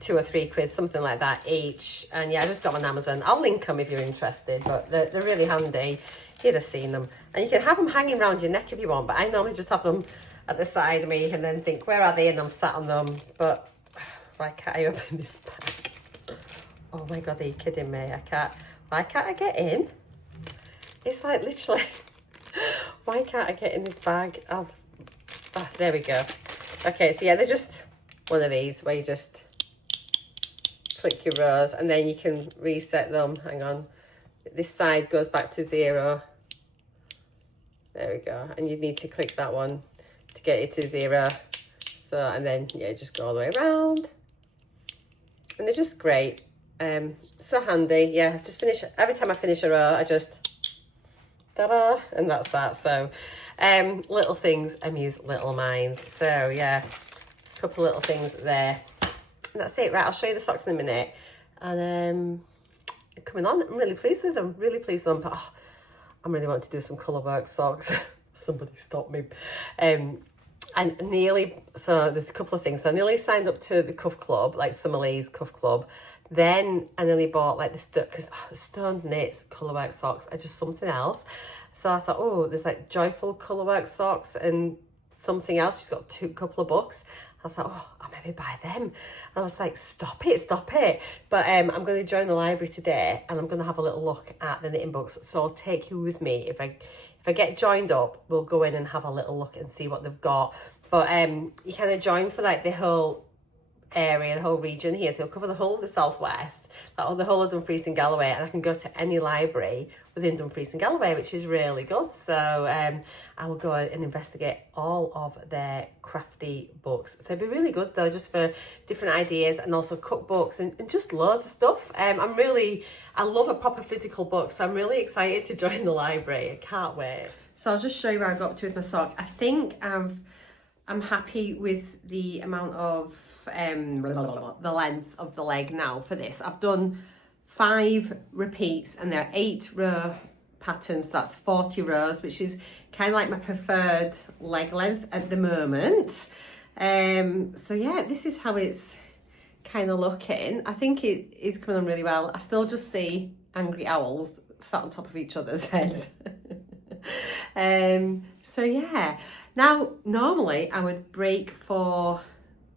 2 or 3 quid, something like that each. And yeah, I just got them on Amazon. I'll link them if you're interested, but they're really handy. You'd have seen them. And you can have them hanging around your neck if you want, but I normally just have them at the side of me and then think, where are they? And I'm sat on them. But why can't I open this bag? Oh my God, are you kidding me? Why can't I get in? It's like literally, why can't I get in this bag? There we go. Okay, so yeah, they're just one of these where you just click your rows and then you can reset them. Hang on. This side goes back to 0. There we go. And you need to click that one to get it to 0. So, and then, yeah, just go all the way around. And they're just great. So handy. Yeah, just finish, every time I finish a row, I just, ta-da, and that's that. So, little things amuse little minds. So, yeah, a couple little things there. And that's it. Right, I'll show you the socks in a minute. And coming on, I'm really pleased with them. Really pleased with them. But I'm really wanting to do some colour work socks. Somebody stop me. And nearly, so there's a couple of things. So I nearly signed up to the Cuff Club, like Summer Lee's Cuff Club. Then I nearly bought like the Stone Knits colourwork socks are just something else. So I thought, oh, there's like Joyful colourwork socks and something else. She's got a couple of books. I was like, oh, I'll maybe buy them. And I was like, stop it. But I'm going to join the library today and I'm going to have a little look at the knitting books. So I'll take you with me. If I get joined up, we'll go in and have a little look and see what they've got. But you kind of join for like the whole area, the whole region here. So it'll cover the whole of the southwest, like the whole of Dumfries and Galloway, and I can go to any library within Dumfries and Galloway, which is really good. So I will go and investigate all of their crafty books. So it'd be really good though, just for different ideas and also cookbooks and just loads of stuff. I love a proper physical book, so I'm really excited to join the library. I can't wait. So I'll just show you where I got up to with my sock. I think I'm happy with the amount of the length of the leg now for this. I've done 5 repeats and there are 8 row patterns. So that's 40 rows, which is kind of like my preferred leg length at the moment. So yeah, this is how it's kind of looking. I think it is coming on really well. I still just see angry owls sat on top of each other's heads. So yeah, now normally I would break for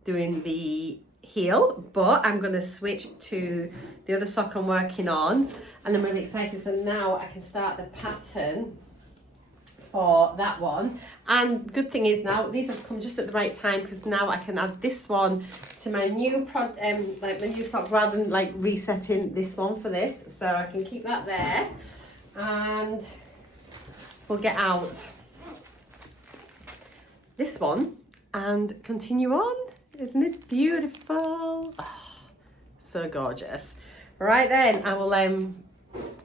doing the heel, but I'm going to switch to the other sock I'm working on and I'm really excited. So now I can start the pattern for that one. And good thing is now these have come just at the right time, because now I can add this one to my new like my new sock, rather than like resetting this one for this. So I can keep that there and we'll get out this one and continue on. Isn't it beautiful? Oh, so gorgeous. Right then, I will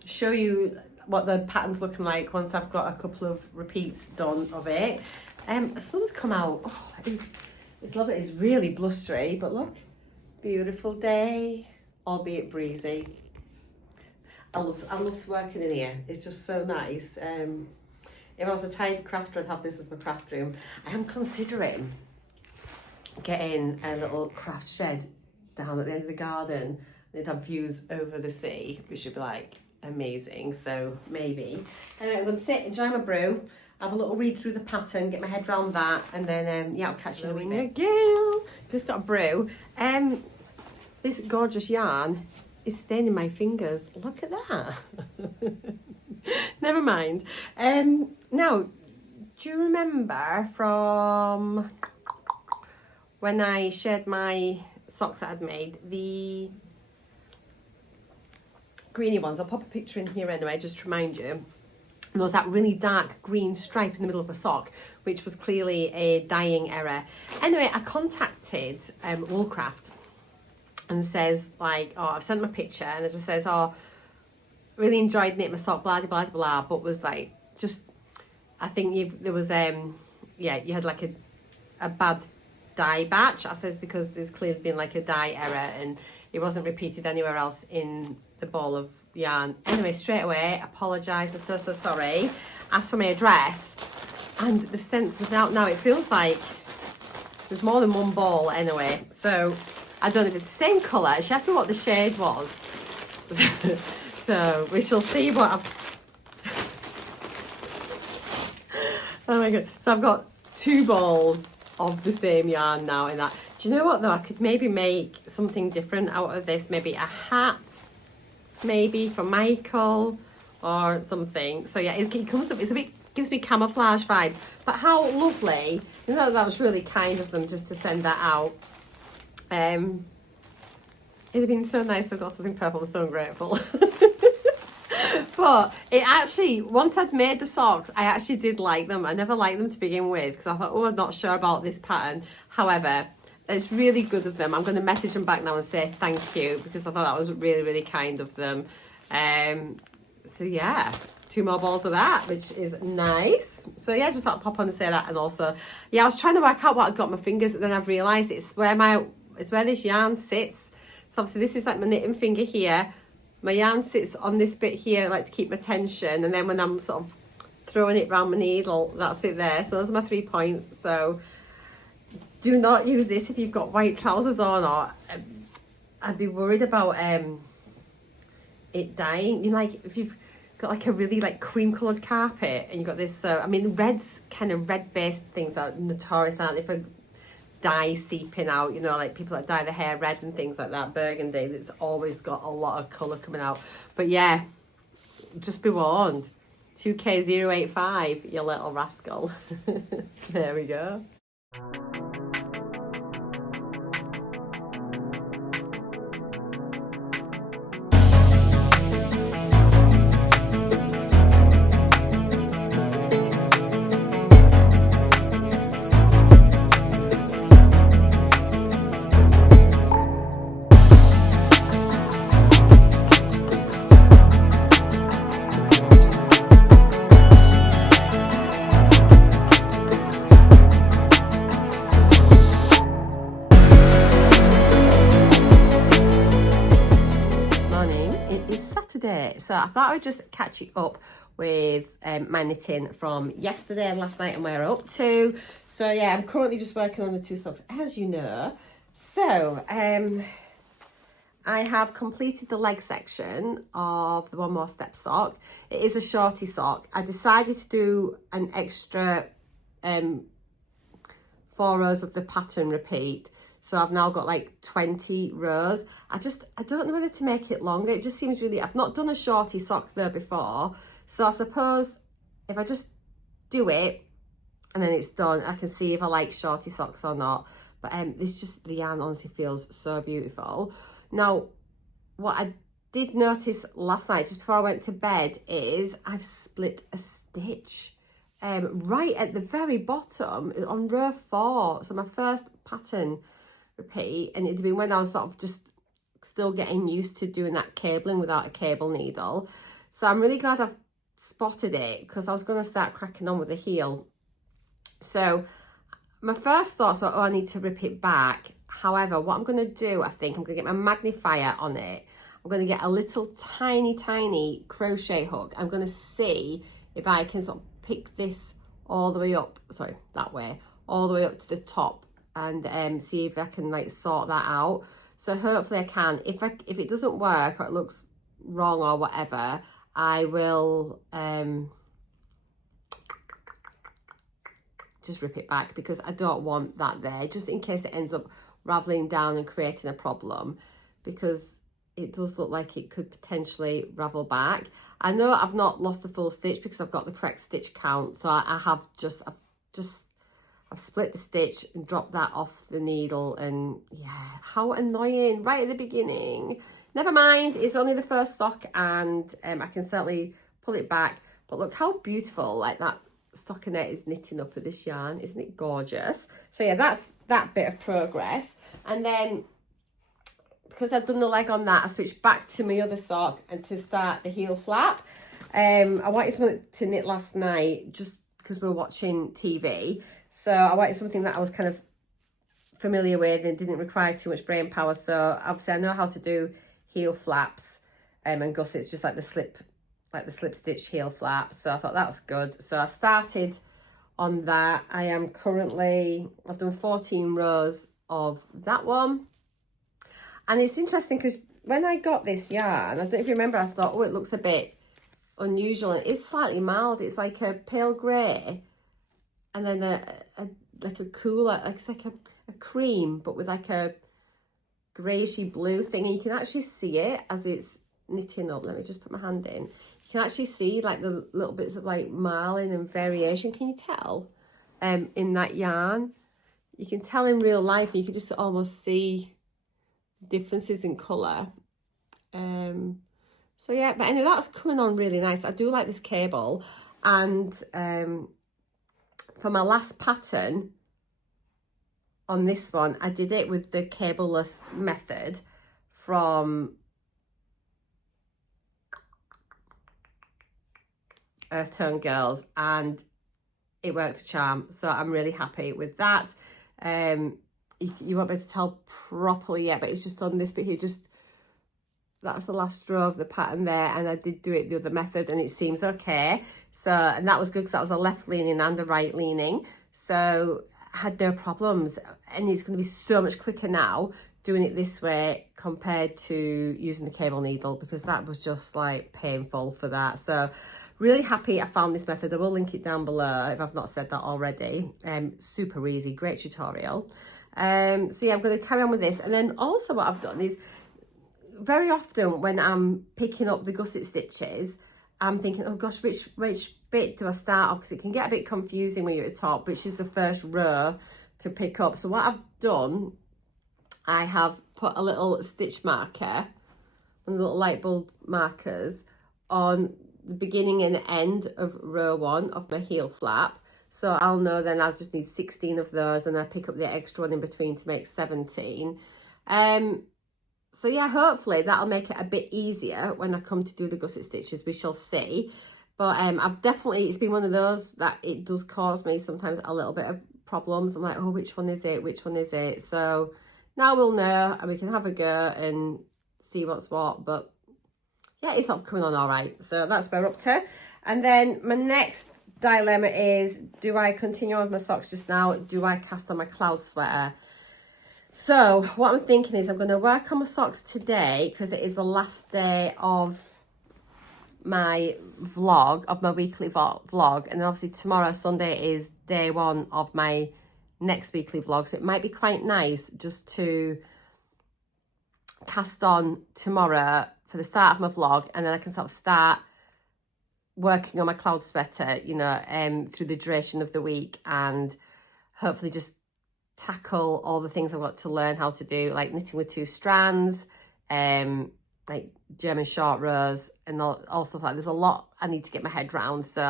show you what the pattern's looking like once I've got a couple of repeats done of it. The sun's come out. Oh, it's lovely. It's really blustery, but look, beautiful day, albeit breezy. I loved working in here. It's just so nice. If I was a tidy crafter, I'd have this as my craft room. I am considering getting a little craft shed down at the end of the garden. They'd have views over the sea, which would be like amazing. So maybe. Anyway, I'm going to sit, enjoy my brew, have a little read through the pattern, get my head around that, and then yeah, I'll catch you in a wee bit. Again, just got a brew. This gorgeous yarn is staying in my fingers. Look at that. Never mind. Now, do you remember from when I shared my socks that I'd made, the greeny ones? I'll pop a picture in here anyway, just to remind you. There was that really dark green stripe in the middle of a sock, which was clearly a dyeing error. Anyway, I contacted Woolcraft and says like, oh, I've sent them a picture, and it just says, oh, really enjoyed knitting my sock, blah, blah, blah, blah, but was like, just, I think there was, yeah, you had like a bad dye batch. I says, because there's clearly been like a dye error and it wasn't repeated anywhere else in the ball of yarn. Anyway, straight away, apologised, I'm so sorry, asked for my address, and they've sent something out now. It feels like there's more than one ball anyway, so I don't know if it's the same colour. She asked me what the shade was. So we shall see what I've... Oh my god. So I've got 2 balls of the same yarn now in that. Do you know what though? I could maybe make something different out of this. Maybe a hat, maybe for Michael or something. So yeah, it comes up, it's a bit, gives me camouflage vibes. But how lovely. You know, that was really kind of them just to send that out. It'd have been so nice to have got something purple. I'm so grateful. But it actually, once I'd made the socks, I actually did like them. I never liked them to begin with because I thought, oh, I'm not sure about this pattern. However, it's really good of them. I'm going to message them back now and say thank you, because I thought that was really, really kind of them. So yeah, 2 more balls of that, which is nice. So yeah, just thought I'd pop on and say that. And also, yeah, I was trying to work out what I'd got my fingers, and then I've realised it's where this yarn sits. So obviously this is like my knitting finger here. My yarn sits on this bit here, like to keep my tension. And then when I'm sort of throwing it round my needle, that's it there. So those are my 3 points. So do not use this if you've got white trousers on, or I'd be worried about it dyeing. You know, like if you've got like a really like cream coloured carpet and you've got this, I mean, reds, kind of red based things are notorious, aren't they, for dye seeping out, you know, like people that dye their hair red and things like that. Burgundy, it's always got a lot of colour coming out. But yeah, just be warned. 2K085, you little rascal. There we go. So I thought I would just catch you up with my knitting from yesterday and last night and where we're up to. So yeah, I'm currently just working on the 2 socks, as you know. So I have completed the leg section of the One More Step sock. It is a shorty sock. I decided to do an extra 4 rows of the pattern repeat. So I've now got like 20 rows. I don't know whether to make it longer. It just seems really, I've not done a shorty sock there before. So I suppose if I just do it and then it's done, I can see if I like shorty socks or not. But the yarn honestly feels so beautiful. Now, what I did notice last night, just before I went to bed, is I've split a stitch right at the very bottom on row 4. So my first pattern repeat, and it'd been when I was sort of just still getting used to doing that cabling without a cable needle. So I'm really glad I've spotted it, because I was going to start cracking on with the heel. So my first thoughts were, oh, I need to rip it back. However, what I'm going to do, I think I'm going to get my magnifier on it. I'm going to get a little tiny crochet hook. I'm going to see if I can sort of pick this all the way up, sorry, that way, all the way up to the top, and see if I can like sort that out. So hopefully I can. If it doesn't work or it looks wrong or whatever, I will just rip it back, because I don't want that there, just in case it ends up raveling down and creating a problem, because it does look like it could potentially ravel back. I know I've not lost a full stitch because I've got the correct stitch count, so I've split the stitch and dropped that off the needle, and yeah, how annoying right at the beginning. Never mind, it's only the first sock, and I can certainly pull it back. But look how beautiful like that stockinette is knitting up with this yarn. Isn't it gorgeous? So yeah, that's that bit of progress. And then because I've done the leg on that, I switched back to my other sock and to start the heel flap. I wanted something to knit last night just because we were watching TV. So I wanted something that I was kind of familiar with and didn't require too much brain power. So obviously I know how to do heel flaps and gussets, just like the slip stitch heel flap. So I thought that's good. So I started on that. I am currently, I've done 14 rows of that one. And it's interesting because when I got this yarn, I don't know if you remember, I thought, oh, it looks a bit unusual. And it's slightly mild. It's like a pale grey. And then like a cooler, it's like a cream, but with like a greyishy blue thing. And you can actually see it as it's knitting up. Let me just put my hand in. You can actually see like the little bits of like marling and variation. Can you tell? In that yarn. You can tell in real life. You can just almost see differences in colour. So yeah, but anyway, that's coming on really nice. I do like this cable, and for my last pattern on this one, I did it with the cableless method from Earth Tone Girls, and it worked a charm. So I'm really happy with that. You won't be able to tell properly yet, but it's just on this bit here, just that's the last row of the pattern there, and I did do it the other method and it seems okay. So, and that was good because that was a left leaning and a right leaning, so I had no problems. And it's going to be so much quicker now doing it this way compared to using the cable needle, because that was just like painful for that. So really happy I found this method. I will link it down below if I've not said that already. Super easy, great tutorial. So yeah, I'm going to carry on with this. And then also what I've done is, very often when I'm picking up the gusset stitches, I'm thinking, oh gosh, which bit do I start off? Because it can get a bit confusing when you're at the top, which is the first row to pick up. So what I've done, I have put a little stitch marker, one of the little light bulb markers, on the beginning and end of row 1 of my heel flap. So I'll know then I'll just need 16 of those, and I pick up the extra one in between to make 17. So yeah, hopefully that'll make it a bit easier when I come to do the gusset stitches. We shall see. But I've definitely, it's been one of those that it does cause me sometimes a little bit of problems. I'm like, oh, which one is it? Which one is it? So now we'll know, and we can have a go and see what's what. But yeah, it's not coming on all right. So that's where we're up to. And then my next dilemma is, do I continue on with my socks just now? Do I cast on my cloud sweater? So what I'm thinking is I'm going to work on my socks today because it is the last day of my vlog, of my weekly vlog. And then obviously tomorrow, Sunday, is day 1 of my next weekly vlog. So it might be quite nice just to cast on tomorrow for the start of my vlog. And then I can sort of start working on my cloud sweater, you know, through the duration of the week, and hopefully just tackle all the things I've got to learn how to do, like knitting with 2 strands, like German short rows, and all stuff like that. There's a lot I need to get my head round. So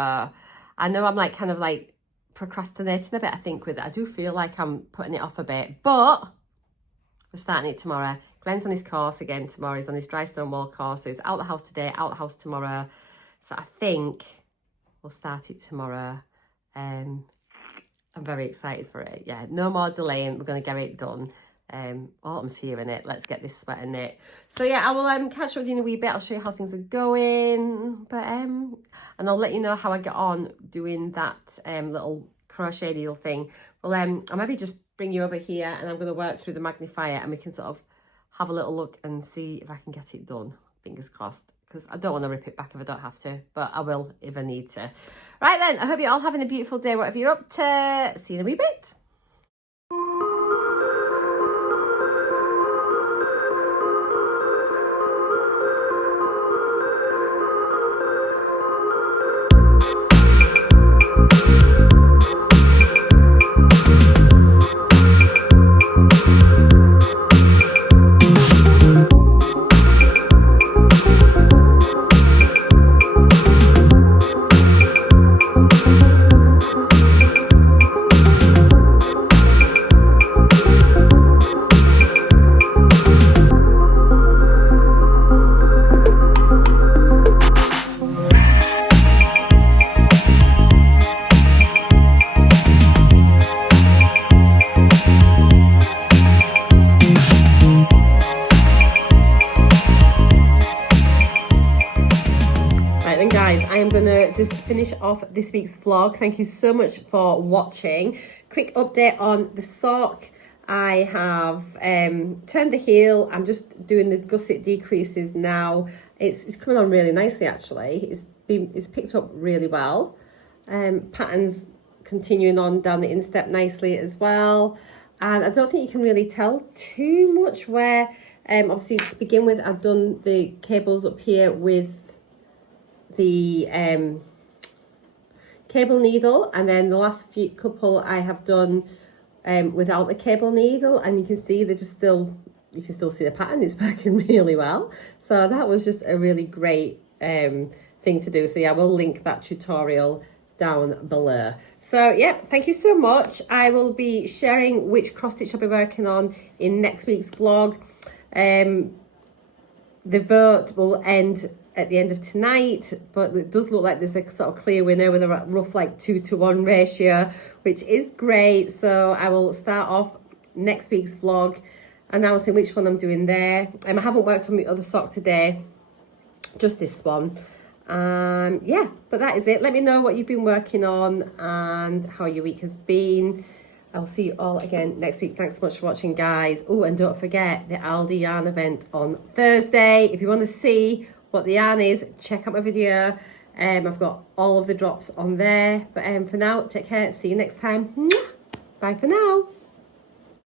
I know I'm like kind of like procrastinating a bit, I think, with it. I do feel like I'm putting it off a bit, but we're starting it tomorrow. Glenn's on his course again tomorrow. He's on his dry stone wall course. So he's out the house today, out the house tomorrow. So I think we'll start it tomorrow. I'm very excited for it. Yeah, no more delaying. We're going to get it done. autumn's here in it. Let's get this sweater knit. So yeah, I will catch up with you in a wee bit. I'll show you how things are going, but and I'll let you know how I get on doing that little crochet needle thing. Well, I'll maybe just bring you over here, and I'm going to work through the magnifier, and we can sort of have a little look and see if I can get it done. Fingers crossed, because I don't want to rip it back if I don't have to, but I will if I need to. Right then, I hope you're all having a beautiful day, whatever you're up to. See you in a wee bit. Just finish off this week's vlog. Thank you so much for watching. Quick update on the sock. I have turned the heel. I'm just doing the gusset decreases now. It's coming on really nicely actually. It's picked up really well. Patterns continuing on down the instep nicely as well. And I don't think you can really tell too much where obviously to begin with I've done the cables up here with the cable needle, and then the last few couple I have done without the cable needle, and you can see they're just still, you can still see the pattern. It's working really well, so that was just a really great thing to do. So yeah, we'll link that tutorial down below. So yeah, thank you so much. I will be sharing which cross stitch I'll be working on in next week's vlog. The vote will end at the end of tonight, but it does look like there's a sort of clear winner with a rough like 2-to-1 ratio, which is great. So I will start off next week's vlog announcing which one I'm doing there. I haven't worked on the other sock today, just this one. Yeah, but that is it. Let me know what you've been working on and how your week has been. I'll see you all again next week. Thanks so much for watching, guys. Oh, and don't forget the Aldi yarn event on Thursday. If you want to see what the yarn is, check out my video. I've got all of the drops on there. But for now, take care. See you next time. Bye for now.